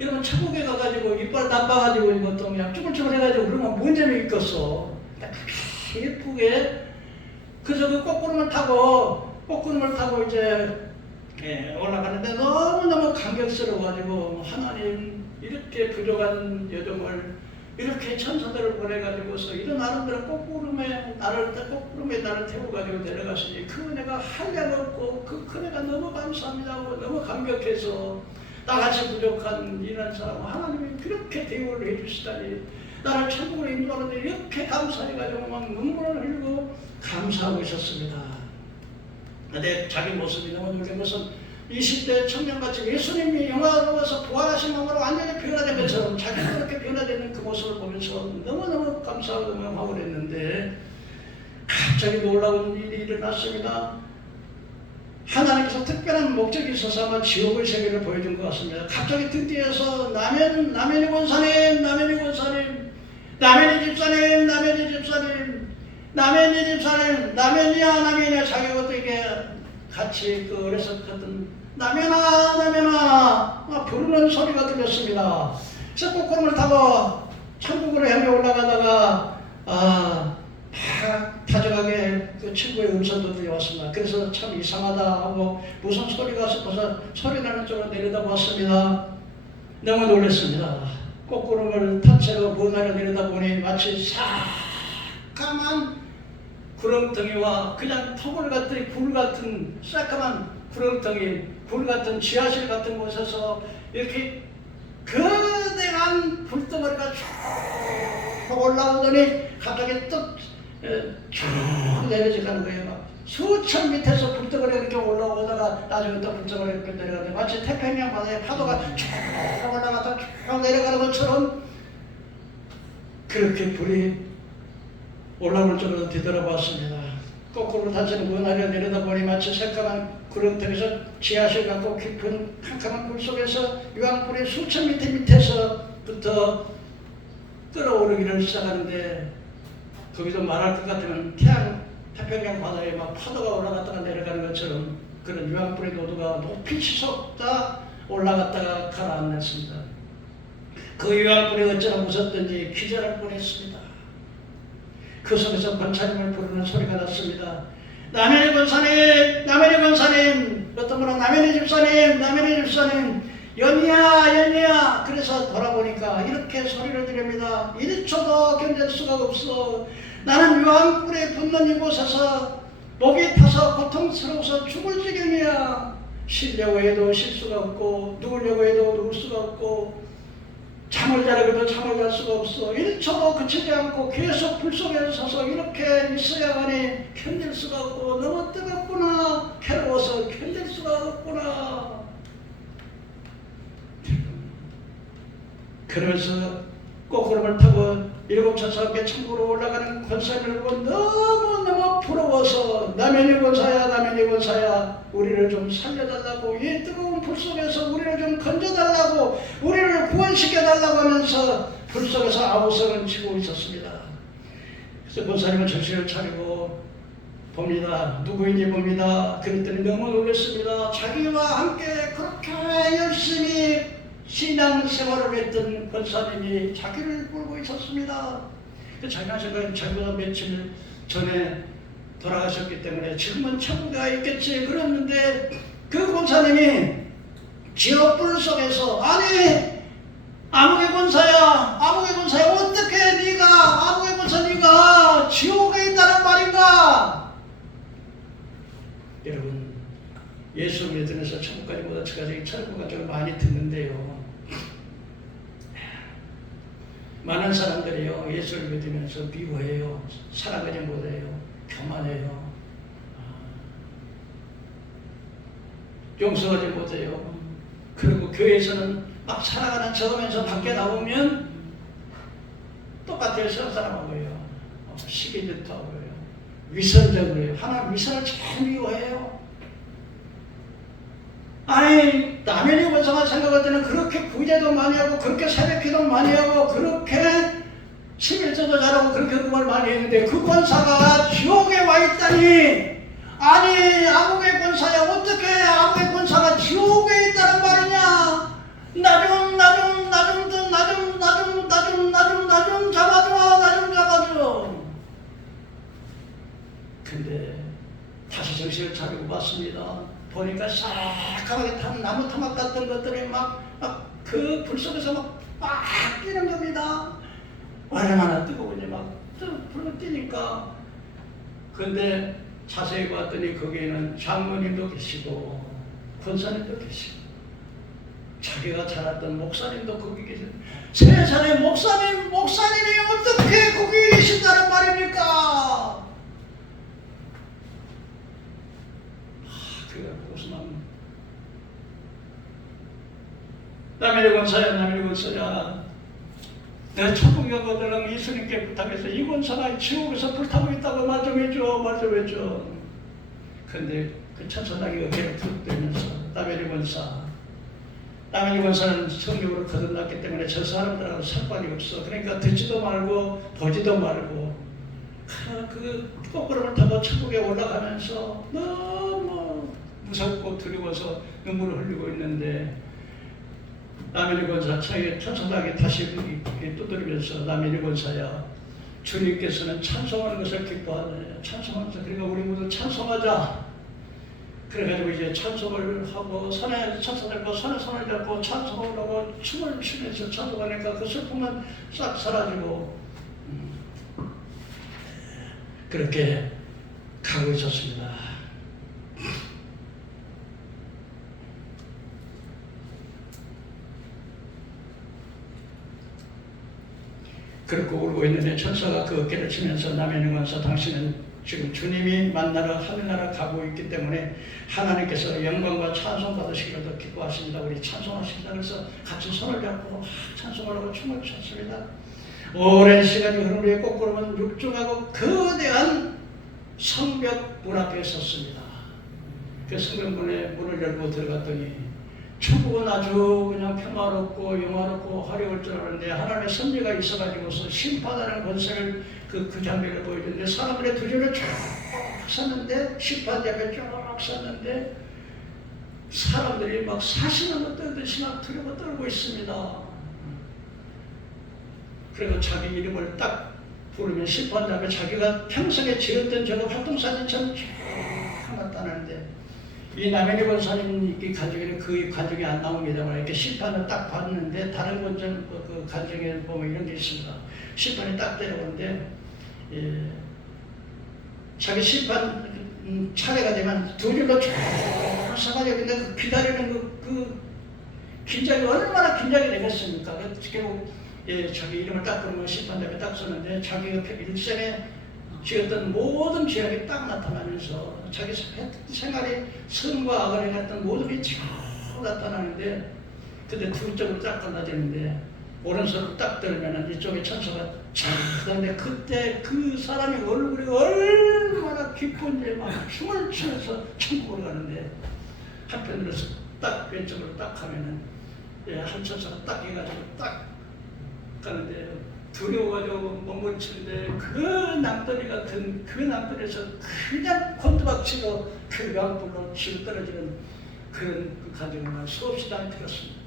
여러분 천국에 가가지고 이빨 나빠가지고 이것도 그냥 쭈글쭈글해가지고 그러면 뭔 재미 있겠어. 그렇게 예쁘게 그래서 그 꽃구름을 타고 이제 올라가는데 너무너무 감격스러워가지고 하나님 이렇게 부족한 여정을 이렇게 천사들을 보내가지고서 일어나는 대로 거꾸름에 나를 태워가지고 내려가시니 그 은혜가 한량없고 그 은혜가 너무 감사합니다 하고 너무 감격해서 나같이 부족한 이런 사람 하나님이 그렇게 대우를 해주시다니 나를 천국으로 인도하는데 이렇게 감사해가지고 막 눈물을 흘리고 감사하고 있었습니다. 근데 자기 모습이 너무 놀란 것은 20대 청년같이 예수님이 영화로워서 부활하신 몸으로 완전히 변화된 것처럼 자기도 그렇게 변화되는 그 모습을 보면서 너무너무 감사하고 너무 그랬는데 갑자기 놀라운 일이 일어났습니다. 하나님께서 특별한 목적이 있어서 아마 지옥의 세계를 보여준 것 같습니다. 갑자기 등 뒤에서 남현희 권사님, 남현희 집사님, 자기 어떻게 같이 그 어려서 하던 남현아 부르는 소리가 들렸습니다. 그래서 꽃구름을 타고 천국으로 향해 올라가다가 다정하게 그 친구의 음성도 들려왔습니다. 그래서 참 이상하다 하고 무슨 소리가 싶어서 소리나는 쪽으로 내려다보았습니다. 너무 놀랐습니다. 꽃구름을 탄 채로 문화를 내려다보니 마치 새까만 구렁텅이와 그냥 터굴 같은 굴 같은 새까만 구렁텅이, 굴 같은 지하실 같은 곳에서 이렇게 거대한 불덩어리가 쭉 올라오더니 갑자기 쭉 내려지는 거예요. 막 수천 밑에서 불덩어리가 이렇게 올라오다가 나중에 또 불덩어리가 이렇게 내려가는데 마치 태평양 바다에 파도가 쭉 올라가서 쭉 내려가는 것처럼 그렇게 불이 올라올 줄로 뒤돌아봤습니다. 거꾸로 다치는 문화를 내려다보니 마치 새까만 구렁텅이에서 지하실 같고 깊은 캄캄한 물 속에서 유황불이 수천 밑에서부터 끓어오르기를 시작하는데 거기서 말할 것 같으면 태평양 바다에 막 파도가 올라갔다가 내려가는 것처럼 그런 유황불의 노도가 높이 치솟다 올라갔다가 가라앉았습니다. 그 유황불이 어쩌나 무섭던지 기절할 뻔했습니다. 그 속에서 권사님을 부르는 소리가 났습니다. 남현희 권사님, 어떤 분은 남현희 집사님, 연희야. 그래서 돌아보니까 이렇게 소리를 지릅니다. 1초도 견딜 수가 없어. 나는 유황불에 붙는 이곳에서 목이 타서 고통스러워서 죽을 지경이야. 쉬려고 해도 쉴 수가 없고 누우려고 해도 누울 수가 없고 잠을 자려고 해도 잠을 잘 수가 없어. 1초도 그치지 않고 계속 불 속에 서서 이렇게 있어야만이 견딜 수가 없고 너무 뜨겁구나. 괴로워서 견딜 수가 없구나. 그러면서 꽃구름을 타고 7천사함께 천국으로 올라가는 권사님을 보고 너무너무 부러워서 남현희 권사야 우리를 좀 살려달라고, 이 뜨거운 불 속에서 우리를 좀 건져달라고, 우리를 구원시켜달라고 하면서 불 속에서 아우성을 치고 있었습니다. 그래서 권사님은 정신을 차리고 봅니다. 누구인지 봅니다. 그랬더니 너무 놀랐습니다. 자기와 함께 그렇게 열심히 신앙생활을 했던 권사님이 자기를 보고 있었습니다. 자기가 자기보다 며칠 전에 돌아가셨기 때문에 지금은 천국에 있겠지 그랬는데 그 권사님이 지옥불 속에서 아무개 권사야 어떻게 아무개 권사 네가 지옥에 있다는 말인가? 여러분, 예수 믿으면서 천국까지 못 가기 천국 가정을 많이 듣는데요. 많은 사람들이요, 예수를 믿으면서 미워해요, 사랑하지 못해요, 교만해요, 용서하지 못해요. 그리고 교회에서는 막 사랑하는 척하면서 밖에 나오면 똑같아요. 세상 사람하고요. 시기질투 하고요. 위선적으로요. 하나님 위선을 참 미워해요. 남현희 권사가 생각할 때는 그렇게 구제도 많이 하고 그렇게 새벽기도 많이 하고 그렇게 11조도 잘하고 그렇게 응원을 많이 했는데 그 권사가 지옥에 와 있다니, 아무개 권사야 어떻게 아무개 권사가 지옥에 있다는 말이냐? 나 좀 잡아줘. 근데 다시 정신을 차리고 봤습니다. 보니까 새까맣게 탄 나무 토막 같은 것들이 막 그 불 속에서 막 뛰는 겁니다. 얼마나 뜨거운지 막 불러 뛰니까. 근데 자세히 봤더니 거기에는 장모님도 계시고 권사님도 계시고 자기가 자랐던 목사님도 거기 계시고, 세상에 목사님이 어떻게 거기 계신다는 말입니까? 그가 고스만 남일 권사야, 내가 천국에 가거든 예수님께 부탁해서 이 권사가 지옥에서 불타고 있다고 말 좀 해줘. 근데 그 천사장이 어깨를 툭 들면서 남일 권사는 성경으로 거듭났기 때문에 저 사람들하고 상관이 없어. 그러니까 듣지도 말고 보지도 말고 그 거꾸로를 타고 천국에 올라가면서 너무 무섭고 두려워서 눈물을 흘리고 있는데, 남일이 권사 차에 천사장이 다시 두드리면서 남일이 권사야, 주님께서는 찬송하는 것을 기뻐하느냐. 찬송하면서 그러니까 우리 모두 찬송하자. 그래가지고 이제 찬송을 하고 산에 천사들과 산에 손을 잡고 찬송을 하고 춤을 추면서 찬송하니까 그 슬픔은 싹 사라지고 그렇게 가고 있었습니다. 그렇게 울고 있는데 천사가 그 어깨를 치면서 남의 권사, 당신은 지금 주님이 만나러 하늘나라 가고 있기 때문에 하나님께서 영광과 찬송 받으시기를 기뻐하십니다. 우리 찬송하십니다. 그래서 같이 손을 잡고 찬송을 하고 춤을 췄습니다. 오랜 시간이 흐른 후에 거꾸로는 육중하고 거대한 성벽 문 앞에 섰습니다. 그 성벽문에 문을 열고 들어갔더니 천국은 아주 그냥 평화롭고 영화롭고 화려할 줄 알았는데 하나님의 섭리가 있어가지고서 심판하는 권세를 그 장면을 보여주는데, 사람들의 두 줄을 쭉 섰는데 심판대 앞에 쭉 섰는데 사람들이 막 사시나무 떨듯이 막 두려워 떨고 있습니다. 그리고 자기 이름을 딱 부르면 심판대 앞에 자기가 평생에 지었던 저거 활동사진처럼 쭉 나타나는데, 이 남현희 권사님 이 간증에는 그 간증이 안 나옵니다만 이렇게 심판을 딱 봤는데, 다른 권장 그 간증에 보면 이런 게 있습니다. 심판이 딱 때려오는데 자기 심판 차례가 되면 두 줄로 쭉 서가지고, 근데 그 기다리는 그 긴장이 얼마나 긴장이 되겠습니까? 결국 자기 이름을 딱 부르면 심판대에 딱 섰는데 자기가 일생에 지었던 모든 죄악이 딱 나타나면서 자기 생활에 선과 악을 행했던 모든 게 쭉 나타나는데, 근데 두 쪽으로 딱 갈라지는데 오른손을 딱 들면은 이쪽에 천사가 쫙 하는데, 그때 그 사람이 얼굴이 얼마나 기쁜지 막 춤을 추면서 천국으로 가는데, 한편으로 딱 왼쪽으로 딱 하면은 한 천사가 딱 해가지고 딱 가는데 두려워가지고 몸부치는데 그 남돌이 같은 그 남돌에서 그냥 곤두박치고 그 양불로 치고 떨어지는 그런 그 가정을 수없이 많이 들었습니다.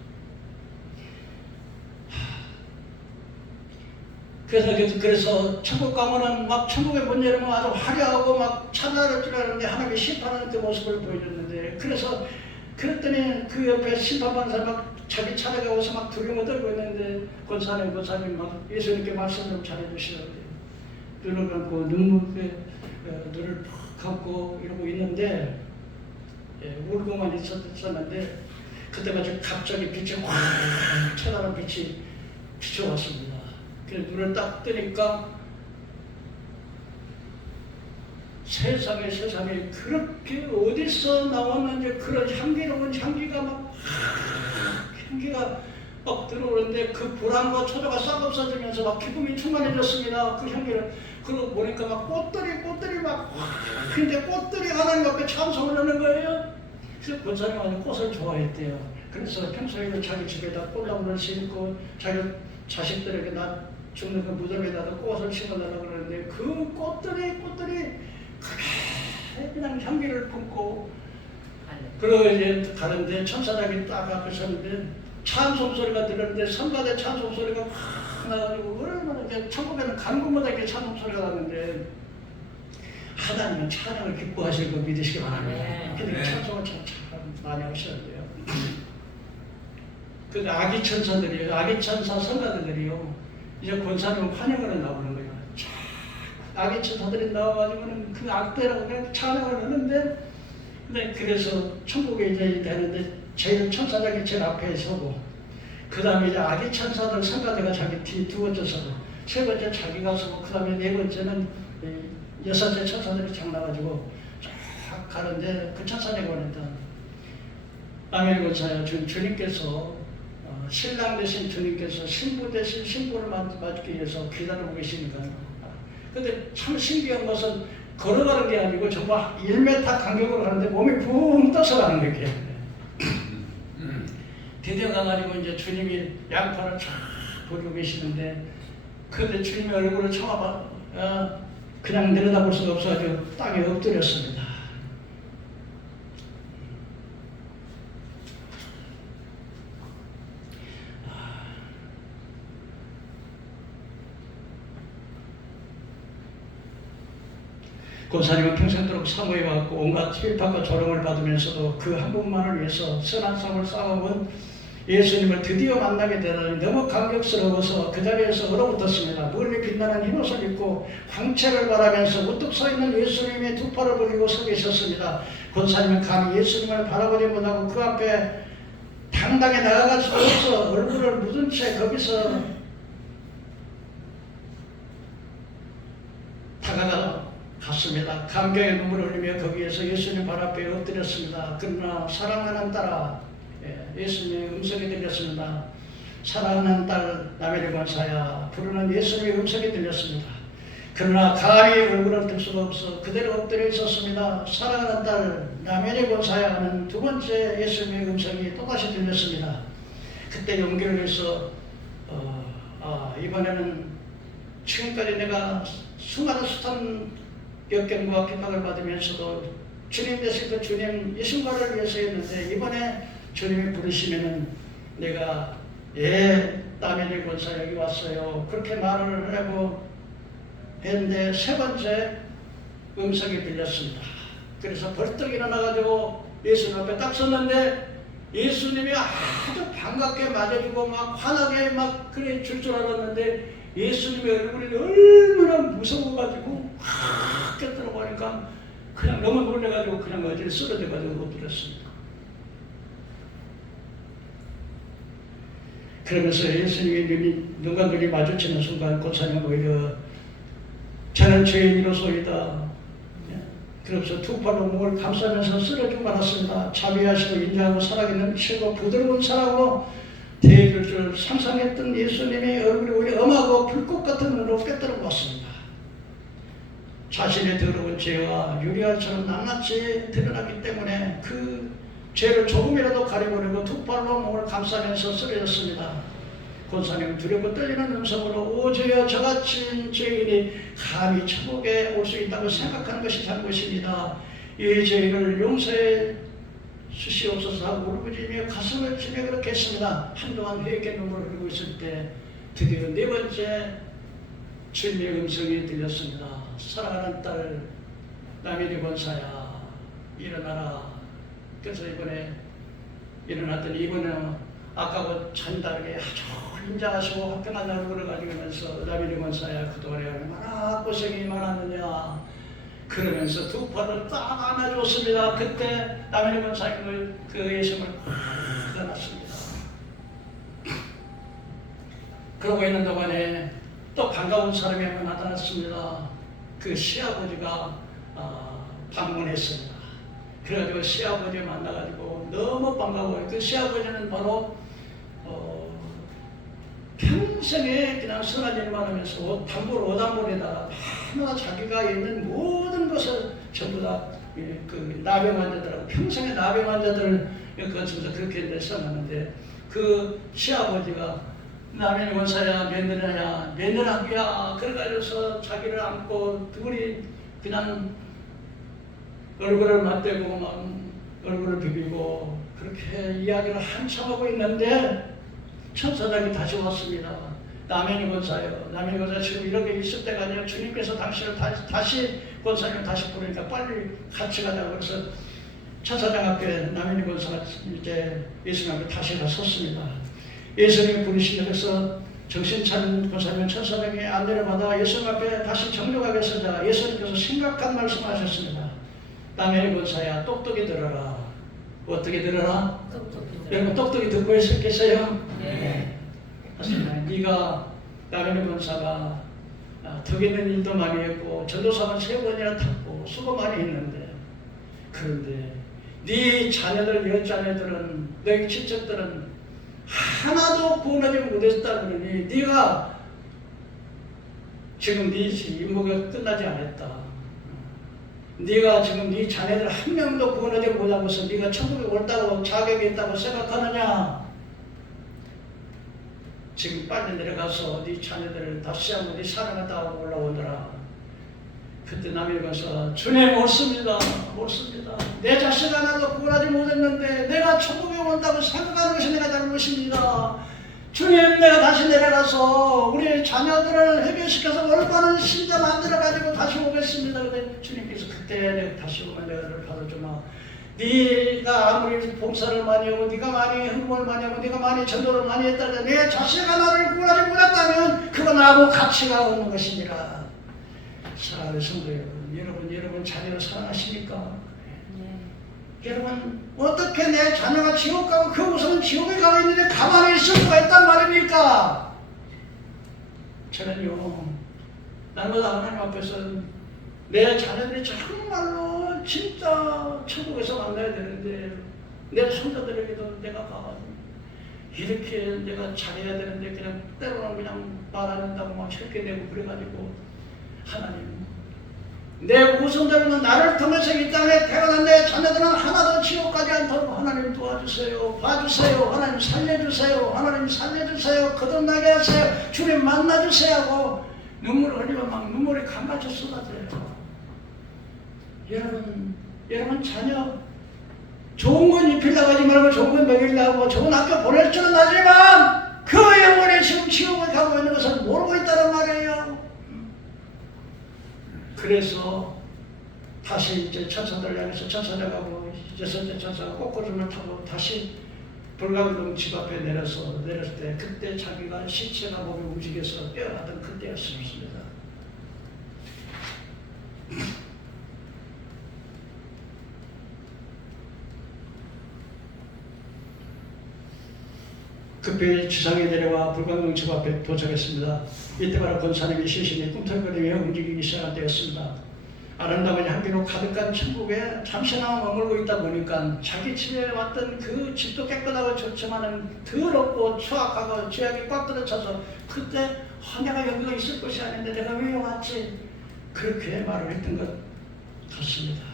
그래서 천국 가면은 막 천국의 문 열면 아주 화려하고 막 찬란할 줄 알았는데 하나님이 심판하는 그 모습을 보여줬는데, 그래서 그랬더니 그 옆에 심판받는 사람 막 자기 차례가 와서 막 두려워 떨고 있는데 권사님 막 예수님께 말씀 좀 잘해주시라고 눈을 감고 눈을 푹 감고 이러고 있는데 울고만 있었는데, 그때까지 갑자기 빛이 확 찬란한 빛이 비춰왔습니다. 그래서 눈을 딱 뜨니까 세상에 그렇게 어디서 나왔는지 그런 향기로운 향기가 막 들어오는데 그 불안과 초조가 싹 없어지면서 막 기쁨이 충만해졌습니다. 그 향기를 그러고 보니까 막 꽃들이 막 근데 꽃들이 하나님 앞에 찬송을 하는 거예요. 그래서 권사님은 꽃을 좋아했대요. 그래서 평소에는 자기 집에다 꽃나무를 심고 자기 자식들에게 나 죽는 그 무덤에다가 꽃을 심어달라고 그러는데, 그 꽃들이 그냥 향기를 품고, 그러고 이제 가는데 천사장이 딱 앞에 섰는데 찬송 소리가 들렸는데 성가대 찬송 소리가 확 나가지고 얼마나 이제 천국에는 가는 곳마다 이렇게 찬송 소리가 나는데, 하나님은 찬양을 기뻐하실 거 믿으시기 바랍니다. 근데 찬송을 참 많이 하시는데요. 그 아기 천사 성가들이요. 이제 권사님은 환영을 나오는 거예요. 악의 천사들이 나와가지고는 그 악대라고 그냥 찬양을 하는데, 근데 그래서 천국에 이제 되는데 제일 천사장이 제일 앞에 서고, 그 다음에 이제 악의 천사들 성가대가 자기 뒤 두 번째 서고, 세 번째 자기가 서고, 그 다음에 네 번째는 여섯째 천사들이 쫙 나가지고 쫙 가는데, 그 천사장이 오는데 아멘. 권사야, 주님께서 신랑 대신 주님께서 신부 대신 신부를 맞기 위해서 기다리고 계시니까. 근데 참 신기한 것은 걸어가는 게 아니고 정말 1m 간격으로 가는데 몸이 붕 떠서 가는 거예요. 드디어 가가지고 이제 주님이 양팔을 쫙 보고 계시는데, 그런데 주님의 얼굴을 쳐다봐 그냥 내려다볼 수가 없어가지고 땅에 엎드렸습니다. 권사님은 평생도록 사모해왔고 온갖 핍박과 조롱을 받으면서도 그 한 분만을 위해서 선한 삶을 쌓아온 예수님을 드디어 만나게 되다니 너무 감격스러워서 그 자리에서 얼어붙었습니다. 멀리 빛나는 흰옷을 입고 광채를 바라면서 우뚝 서 있는 예수님의 두 팔을 벌리고 서 계셨습니다. 권사님은 감히 예수님을 바라보지 못하고 그 앞에 당당히 나아갈 수 없어 얼굴을 묻은 채 거기서 다가갔습니다. 감격의 눈물을 흘리며 거기에서 예수님 발 앞에 엎드렸습니다. 그러나 사랑하는 딸아, 예수님의 음성이 들렸습니다. 사랑하는 딸 나메리 권사야, 부르는 예수님의 음성이 들렸습니다. 그러나 감히 얼굴을 들 수가 없어 그대로 엎드려 있었습니다. 사랑하는 딸 나메리 권사야 하는 두 번째 예수님의 음성이 또다시 들렸습니다. 그때 용기를 내서 이번에는 지금까지 내가 수많은 숱한 역경과 핍박을 받으면서도 주님 대신 그 주님 예수님을 위해서 했는데, 이번에 주님이 부르시면은 내가 나메리 권사 여기 왔어요 그렇게 말을 하려고 했는데, 세 번째 음성이 들렸습니다. 그래서 벌떡 일어나가지고 예수님 앞에 딱 섰는데, 예수님이 아주 반갑게 맞아주고 막 환하게 막 그래 줄 줄 알았는데, 예수님의 얼굴이 얼마나 무서워가지고 확 깨뜨려보니까 그냥 너무 놀래가지고 그냥 어디를 쓰러져가지고 엎드렸습니다. 그러면서 예수님이 눈과 눈이 마주치는 순간 권사님은 오히려 저는 죄인이로소이다. 그래서 두 팔로 목을 감싸면서 쓰러지고 말았습니다. 자비하시고 인자하고 살아있는 치고 부드러운 사랑으로 대해줄 줄 상상했던 예수님의 얼굴이 오히려 엄하고 불꽃 같은 눈으로 깨뜨려 보았습니다. 자신의 더러운 죄와 유리알처럼 낱낱이 드러났기 때문에 그 죄를 조금이라도 가려보려고 두 팔로 몸을 감싸면서 쓰러졌습니다. 권사님은 두렵고 떨리는 음성으로 오주여 저같이 죄인이 감히 천국에 올 수 있다고 생각하는 것이 잘못입니다. 이 죄인을 용서해 주시옵소서 하고 울부짖으며 가슴을 치며 그렇게 했습니다. 한동안 회개 눈물을 흘리고 있을 때 드디어 네 번째 주님의 음성이 들렸습니다. 사랑하는 딸 나메리 권사야, 일어나라. 그래서 이번에 일어났더니 이번에는 아까고 찬다르게 아주 인자하시고 화평한 얼굴을 가지면서 나메리 권사야, 그동안에 얼마나 고생이 많았느냐 그러면서 두 팔을 딱 안아줬습니다. 그때 나메리 권사님을 그 예수님을 확 안았습니다. 그러고 있는 동안에 또 반가운 사람이 한 명 나타났습니다. 그 시아버지가 방문했습니다. 그래가지고 시아버지 만나가지고 너무 반가워요. 그 시아버지는 바로 평생에 그냥 선한 일만 하면서 단골 오단골에다가 하나 자기가 있는 모든 것을 전부 다 그 나병 환자들하고 평생에 나병 환자들을 거쳐서 그렇게 써놨는데, 그 시아버지가 나메리 권사야, 며느라야 그래가지고서 자기를 안고 둘이 그냥 얼굴을 맞대고 막 얼굴을 비비고 그렇게 이야기를 한참 하고 있는데, 천사장이 다시 왔습니다. 나메리 권사요, 나메리 권사 지금 이렇게 있을 때가 아니라 주님께서 당신을 다시 권사님을 다시 부르니까 빨리 같이 가자고. 그래서 천사장 앞에 나메리 권사가 이제 예수님 앞에 다시 가 섰습니다. 예수님이 부르시면서 정신 차린 권사님은 천사병에 안내를 받아 예수님 앞에 다시 정중하게 서자 예수님께서 심각한 말씀하셨습니다. 다니엘 권사야, 똑똑히 들어라. 어떻게 들어라? 여러분 똑똑히 듣고 있었겠어요? 네. 맞습니다. 네가 다니엘 권사가 덕 있는 일도 많이 했고 전도사만 3번이나 탔고 수고 많이 했는데, 그런데 네 자녀들, 여자녀들은, 너희 친척들은 하나도 구원하지 못했다 그러니 네가 지금 네 임무가 끝나지 않았다. 네가 지금 네 자녀들 한 명도 구원하지 못하고서 네가 천국에 올다고 자격이 있다고 생각하느냐? 지금 빨리 내려가서 네 자녀들을 다시 한번 네 사랑을 따고 올라오더라. 그때 남이 가서 주님 옳습니다. 내 자식 하나도 구원하지 못했는데 내가 천국에 온다고 생각하는 것이 내가 잘못입니다. 주님, 내가 다시 내려가서 우리 자녀들을 해결시켜서 올바른 신자 만들어가지고 다시 오겠습니다. 근데 주님께서 그때 내가 다시 오면 내가 너를 받아주마. 네가 아무리 봉사를 많이 하고 네가 많이 헌금을 많이 하고 네가 많이 전도를 많이 했다고 내 자식 하나를 구원하지 못했다면 그건 나하고 가치가 없는 것이니라. 사랑하는 성도 여러분 자녀를 사랑하십니까? 여러분 어떻게 내 자녀가 지옥 가고 그 우선은 지옥에 가고 있는데 가만히 있을 수가 있단 말입니까? 저는요, 날마다 하나님 앞에서 내 자녀들이 정말로 진짜 천국에서 만나야 되는데 내 손자들에게도 내가 가가지고 이렇게 내가 잘해야 되는데 그냥 때로는 그냥 말 안 한다고 막 철께내고 그래가지고, 하나님, 내 후손들은 나를 통해서 이 땅에 태어난 내 자녀들은 하나도 지옥 가지 않도록 하나님 도와주세요. 봐주세요. 하나님 살려주세요. 하나님 살려주세요. 거듭나게 하세요. 주님 만나주세요 하고 눈물을 흘리면 막 눈물이 강같이 쏟아져요. 여러분 자녀 좋은 건 입히려고 하지 말고 좋은 건 먹이려고 좋은 학교 보낼 줄은 아지만 그 영혼이 지금 지옥을 가고 있는 것을 모르고 있다는 말이에요. 그래서 다시 이제 천사들 향해서 천사들하고 여섯째 천사가 꽃꽂음을 타고 다시 불광동 집 앞에 내렸을 때 그때 자기가 시체가 몸이 움직여서 뛰어나던 그때였습니다. 급히 지상에 내려와 불광동 집 앞에 도착했습니다. 이때 바로 권사님의 시신이 꿈틀거리며 움직이기 시작한 때였습니다. 아름다운 향기로 가득한 천국에 잠시나마 머물고 있다 보니까 자기 집에 왔던 그 집도 깨끗하고 좋지만은 더럽고 추악하고 죄악이 꽉 들어차서 그때 내가 여기가 있을 것이 아닌데 내가 왜 왔지? 그렇게 말을 했던 것 같습니다.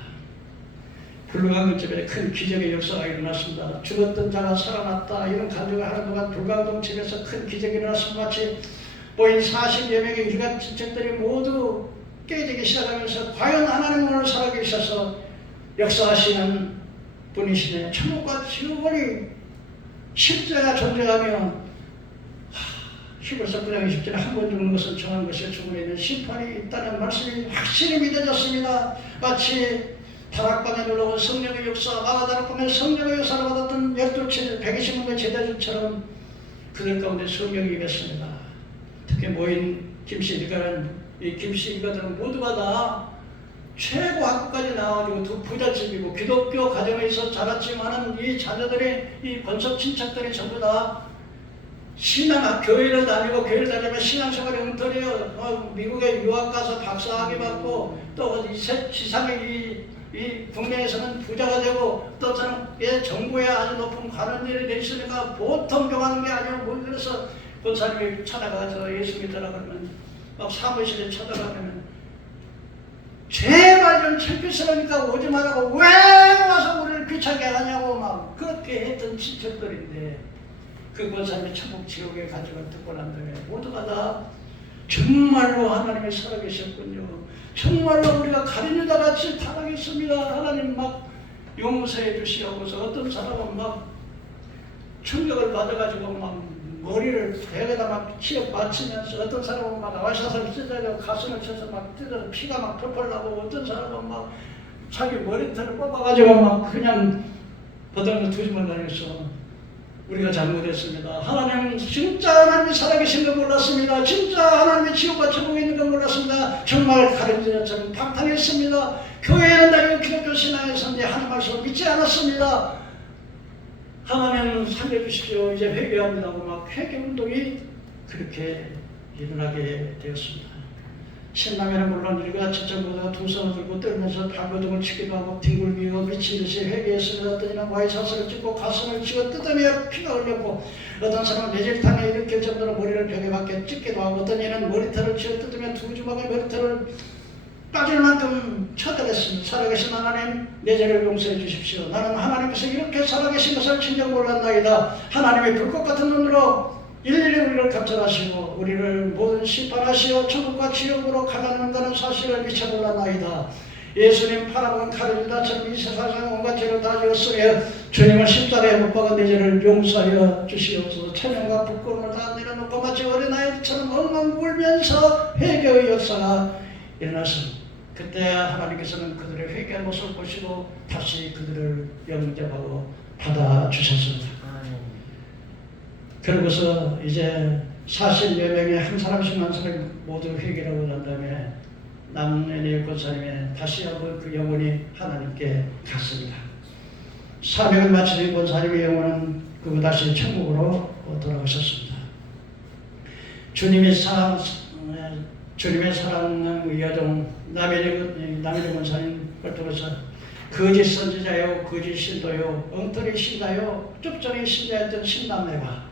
불광동집에 큰 기적의 역사가 일어났습니다. 죽었던 자가 살아났다. 이런 간증을 하는 동안 불광동집에서 큰 기적이 일어났습니다. 마치 모인 40여 명의 일간 친척들이 모두 깨지기 시작하면서 과연 하나님 오늘 살아계셔서 역사하시는 분이시네. 천국과 지옥이 실제가 존재하며 히브리서 9장 20절에 한 번 죽는 것은 정한 것이 죽음에 있는 심판이 있다는 말씀이 확실히 믿어졌습니다. 마치 다락방에 놀러온 성령의 역사, 마가다락방에 성령의 역사를 받았던 12 120명의 제자들처럼 그들 가운데 성령이 임했습니다. 특히 모인 김씨 일가는 이 김씨 일가들은 모두가 다 최고 학교까지 나와가지고 두 부잣집이고 기독교 가정에서 자랐지만은 이 자녀들이 이 권속 친척들이 전부 다 교회를 다니고 교회를 다니면 신앙생활이 엉터리요. 미국에 유학 가서 박사학위 받고 또 지상의 이 국내에서는 부자가 되고 또 저는 정부에 아주 높은 관원 일이 돼 있으니까 보통 경하는 게 아니고 뭐 그래서 권사님이 찾아가서 예수 믿으라 그러면 막 사무실에 찾아가면 제발 좀 창피스러우니까 오지 말라고 왜 와서 우리를 귀찮게 하냐고 막 그렇게 했던 친척들인데 그 권사님이 천국 지옥의 가정을 듣고 난 다음에 모두가 다 정말로 하나님이 살아계셨군요. 정말로 우리가 가룟유다 같이 타락했습니다. 하나님 막 용서해 주시옵소서. 어떤 사람은 막 충격을 받아가지고 막 머리를 대에다 막 치어 맞추면서 어떤 사람은 막 와샤사를 찢어서 가슴을 쳐서 막 찢어서 피가 막 펄펄 나고 어떤 사람은 막 자기 머리털을 뽑아가지고 막 그냥 버들로 두지만 다녔어. 우리가 잘못했습니다. 하나님 진짜 하나님이 살아계신 걸 몰랐습니다. 진짜 하나님이 지옥과 천국에 있는 걸 몰랐습니다. 정말 가르치자처럼 방탕했습니다. 교회에는 다니고 기독교 신앙에서는 하나님 말씀을 믿지 않았습니다. 하나님 살려주십시오. 이제 회개합니다고 막 회개운동이 그렇게 일어나게 되었습니다. 신라면은 물론 우리가 지청보다가 두 손을 들고 떨면서 발버둥을 치기도 하고 뒹굴기고 미친듯이 회개했습니다. 어떤 이는 와이사슬을 찍고 가슴을 찍어 뜯으며 피가 흘렸고 어떤 사람은 뇌질탕에 일으킬 정도로 머리를 벽에 박혀 찢기도 하고 어떤 이는 머리털을 쥐어 뜯으며 두 주먹의 머리털을 빠질 만큼 쳐들었습니다. 살아계신 하나님 내 죄를 용서해 주십시오. 나는 하나님께서 이렇게 살아계신 것을 진정 몰랐나이다. 하나님의 불꽃 같은 눈으로 일일이 우리를 감찰하시고 우리를 모든 심판하시어 천국과 지옥으로 가라는다는 사실을 미처 몰랐나이다. 예수님 팔아먹은 칼을다처럼 이 세상에 온갖 죄를 다 지었으며 주님을 십자가에 못 박은 내 죄를 용서하여 주시옵소서. 천연과 부끄러움을 다 내려놓고 마치 어린아이처럼 엉엉 울면서 회개의 역사가 일어났습니다. 그때 하나님께서는 그들의 회개의 모습을 보시고 다시 그들을 영접하고 받아주셨습니다. 그러고서 이제 40여 명의 한 사람씩만 모두 회개를 하고 난 다음에 남은의 권사님의 다시 한번 그 영혼이 하나님께 갔습니다. 사명을 마치신 권사님의 영혼은 그 다시 천국으로 돌아가셨습니다. 주님의 사랑하는 여종 남은의 권사님을 통해서 거짓 선지자요, 거짓 신도요, 엉터리 신자요, 쪽전이 신자였던 신남매가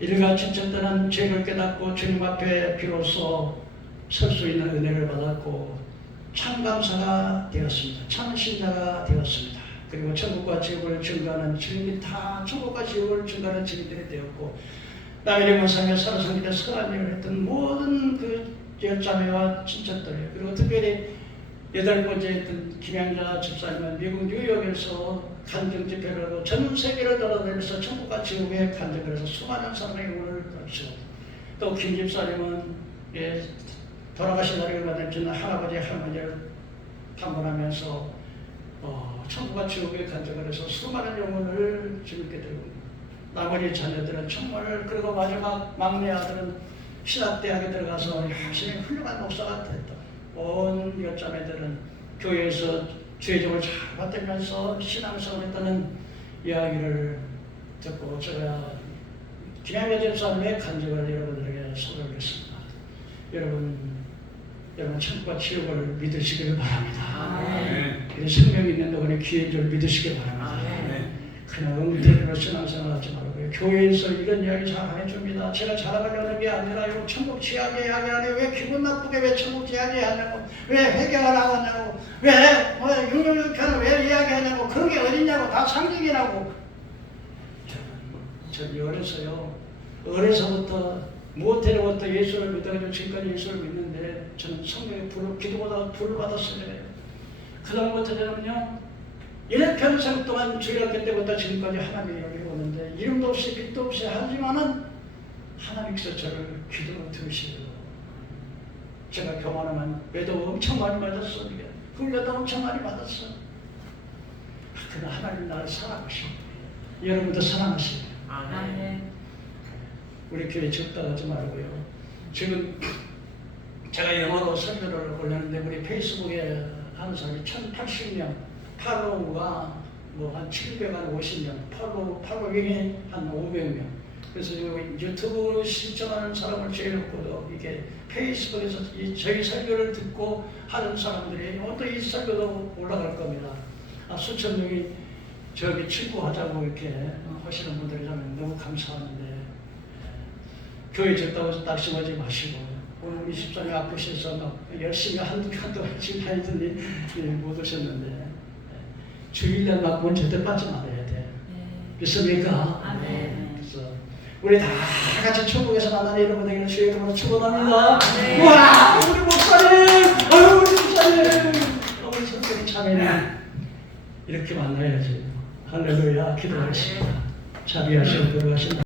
이르가 지쳤다는 죄를 깨닫고 주님 앞에 비로소 설 수 있는 은혜를 받았고 참 감사가 되었습니다. 참 신자가 되었습니다. 그리고 천국과 지옥을 증거하는 증인이 다 천국과 지옥을 증거하는 증인들이 되었고 남일의 권사님의 살아서기에 선한 일을 했던 모든 그 열자매와 친척들 그리고 특별히 8번째 했던 김양자 집사님은 미국 뉴욕에서 간증 집회를 하고 전 세계를 돌아다니면서 천국과 지옥에 간증을 해서 수많은 사람의 영혼을 얻으시고 또 김 집사님은 돌아가신 날이 얼마 되지 않은 할아버지 할머니를 방문하면서 천국과 지옥에 간증을 해서 수많은 영혼을 주님께 드리고 나머지 자녀들은 정말 그리고 마지막 막내 아들은 신학대학에 들어가서 열심히 훌륭한 목사가 됐다. 온 여자매들은 교회에서 죄종을 잘 받들면서 신앙생활을 했다는 이야기를 듣고 제가 김양자 집사님의 간증을 여러분들에게 소개를 했습니다. 여러분 천국과 지옥을 믿으시길 바랍니다. 그래서 생명이 있는 동안에 기회인 줄 믿으시길 바랍니다. 그냥 엉터리로 신앙생활 하지 말고요. 교회에서 이런 이야기 잘 안 해줍니다. 제가 자랑하려는 게 아니라요. 천국 지하게 이야기하네. 왜 기분 나쁘게 왜 천국 지하게 하냐고. 왜 회개를 하냐고. 왜 666편을 왜 이야기하냐고. 그런 게 어딨냐고. 다 상징이라고. 저는 어려서부터 모태로부터 예수를 믿어가지고 지금까지 예수를 믿는데 저는 성경에 기도보다 불을 받았어요. 그다음부터 저는요. 이래 평생 동안 주일학교 때부터 지금까지 하나님의 이야기를 오는데 이름도 없이 빛도 없이 하지만은 하나님께서 저를 기도로 들으시고 제가 경험하면 매도 엄청 많이 맞았어. 훈련도 엄청 많이 받았어. 그러나 하나님 나를 사랑하시고 여러분도 사랑하시고 우리 교회 적다 하지 말고요. 지금 제가 영어로 설교를 올렸는데 우리 페이스북에 하는 사람이 1080명 팔로우가 뭐 한 750명, 팔로잉이 한 500명. 그래서 유튜브 시청하는 사람을 제외놓고도 이게 페이스북에서 저희 설교를 듣고 하는 사람들이 또 이 설교도 올라갈 겁니다. 수천 명이 저기 친구하자고 이렇게 하시는 분들이라면 너무 감사하는데 교회 적다고 해서 낙심하지 마시고 오늘 23일 아프셔서 막 열심히 한동안 지금까지 못 오셨는데 주일날 맞고는 절대 빠지 말아야 돼. 믿습니까? 그래서 우리 다 같이 천국에서 만나는 여러분에게는 주의 이름으로 축원합니다. 우와 우리 목사님, 우리 목사님, 우리 성도님 참여는 이렇게 만나야지. 할렐루야. 기도하겠습니다. 자비하시고 들어가신다.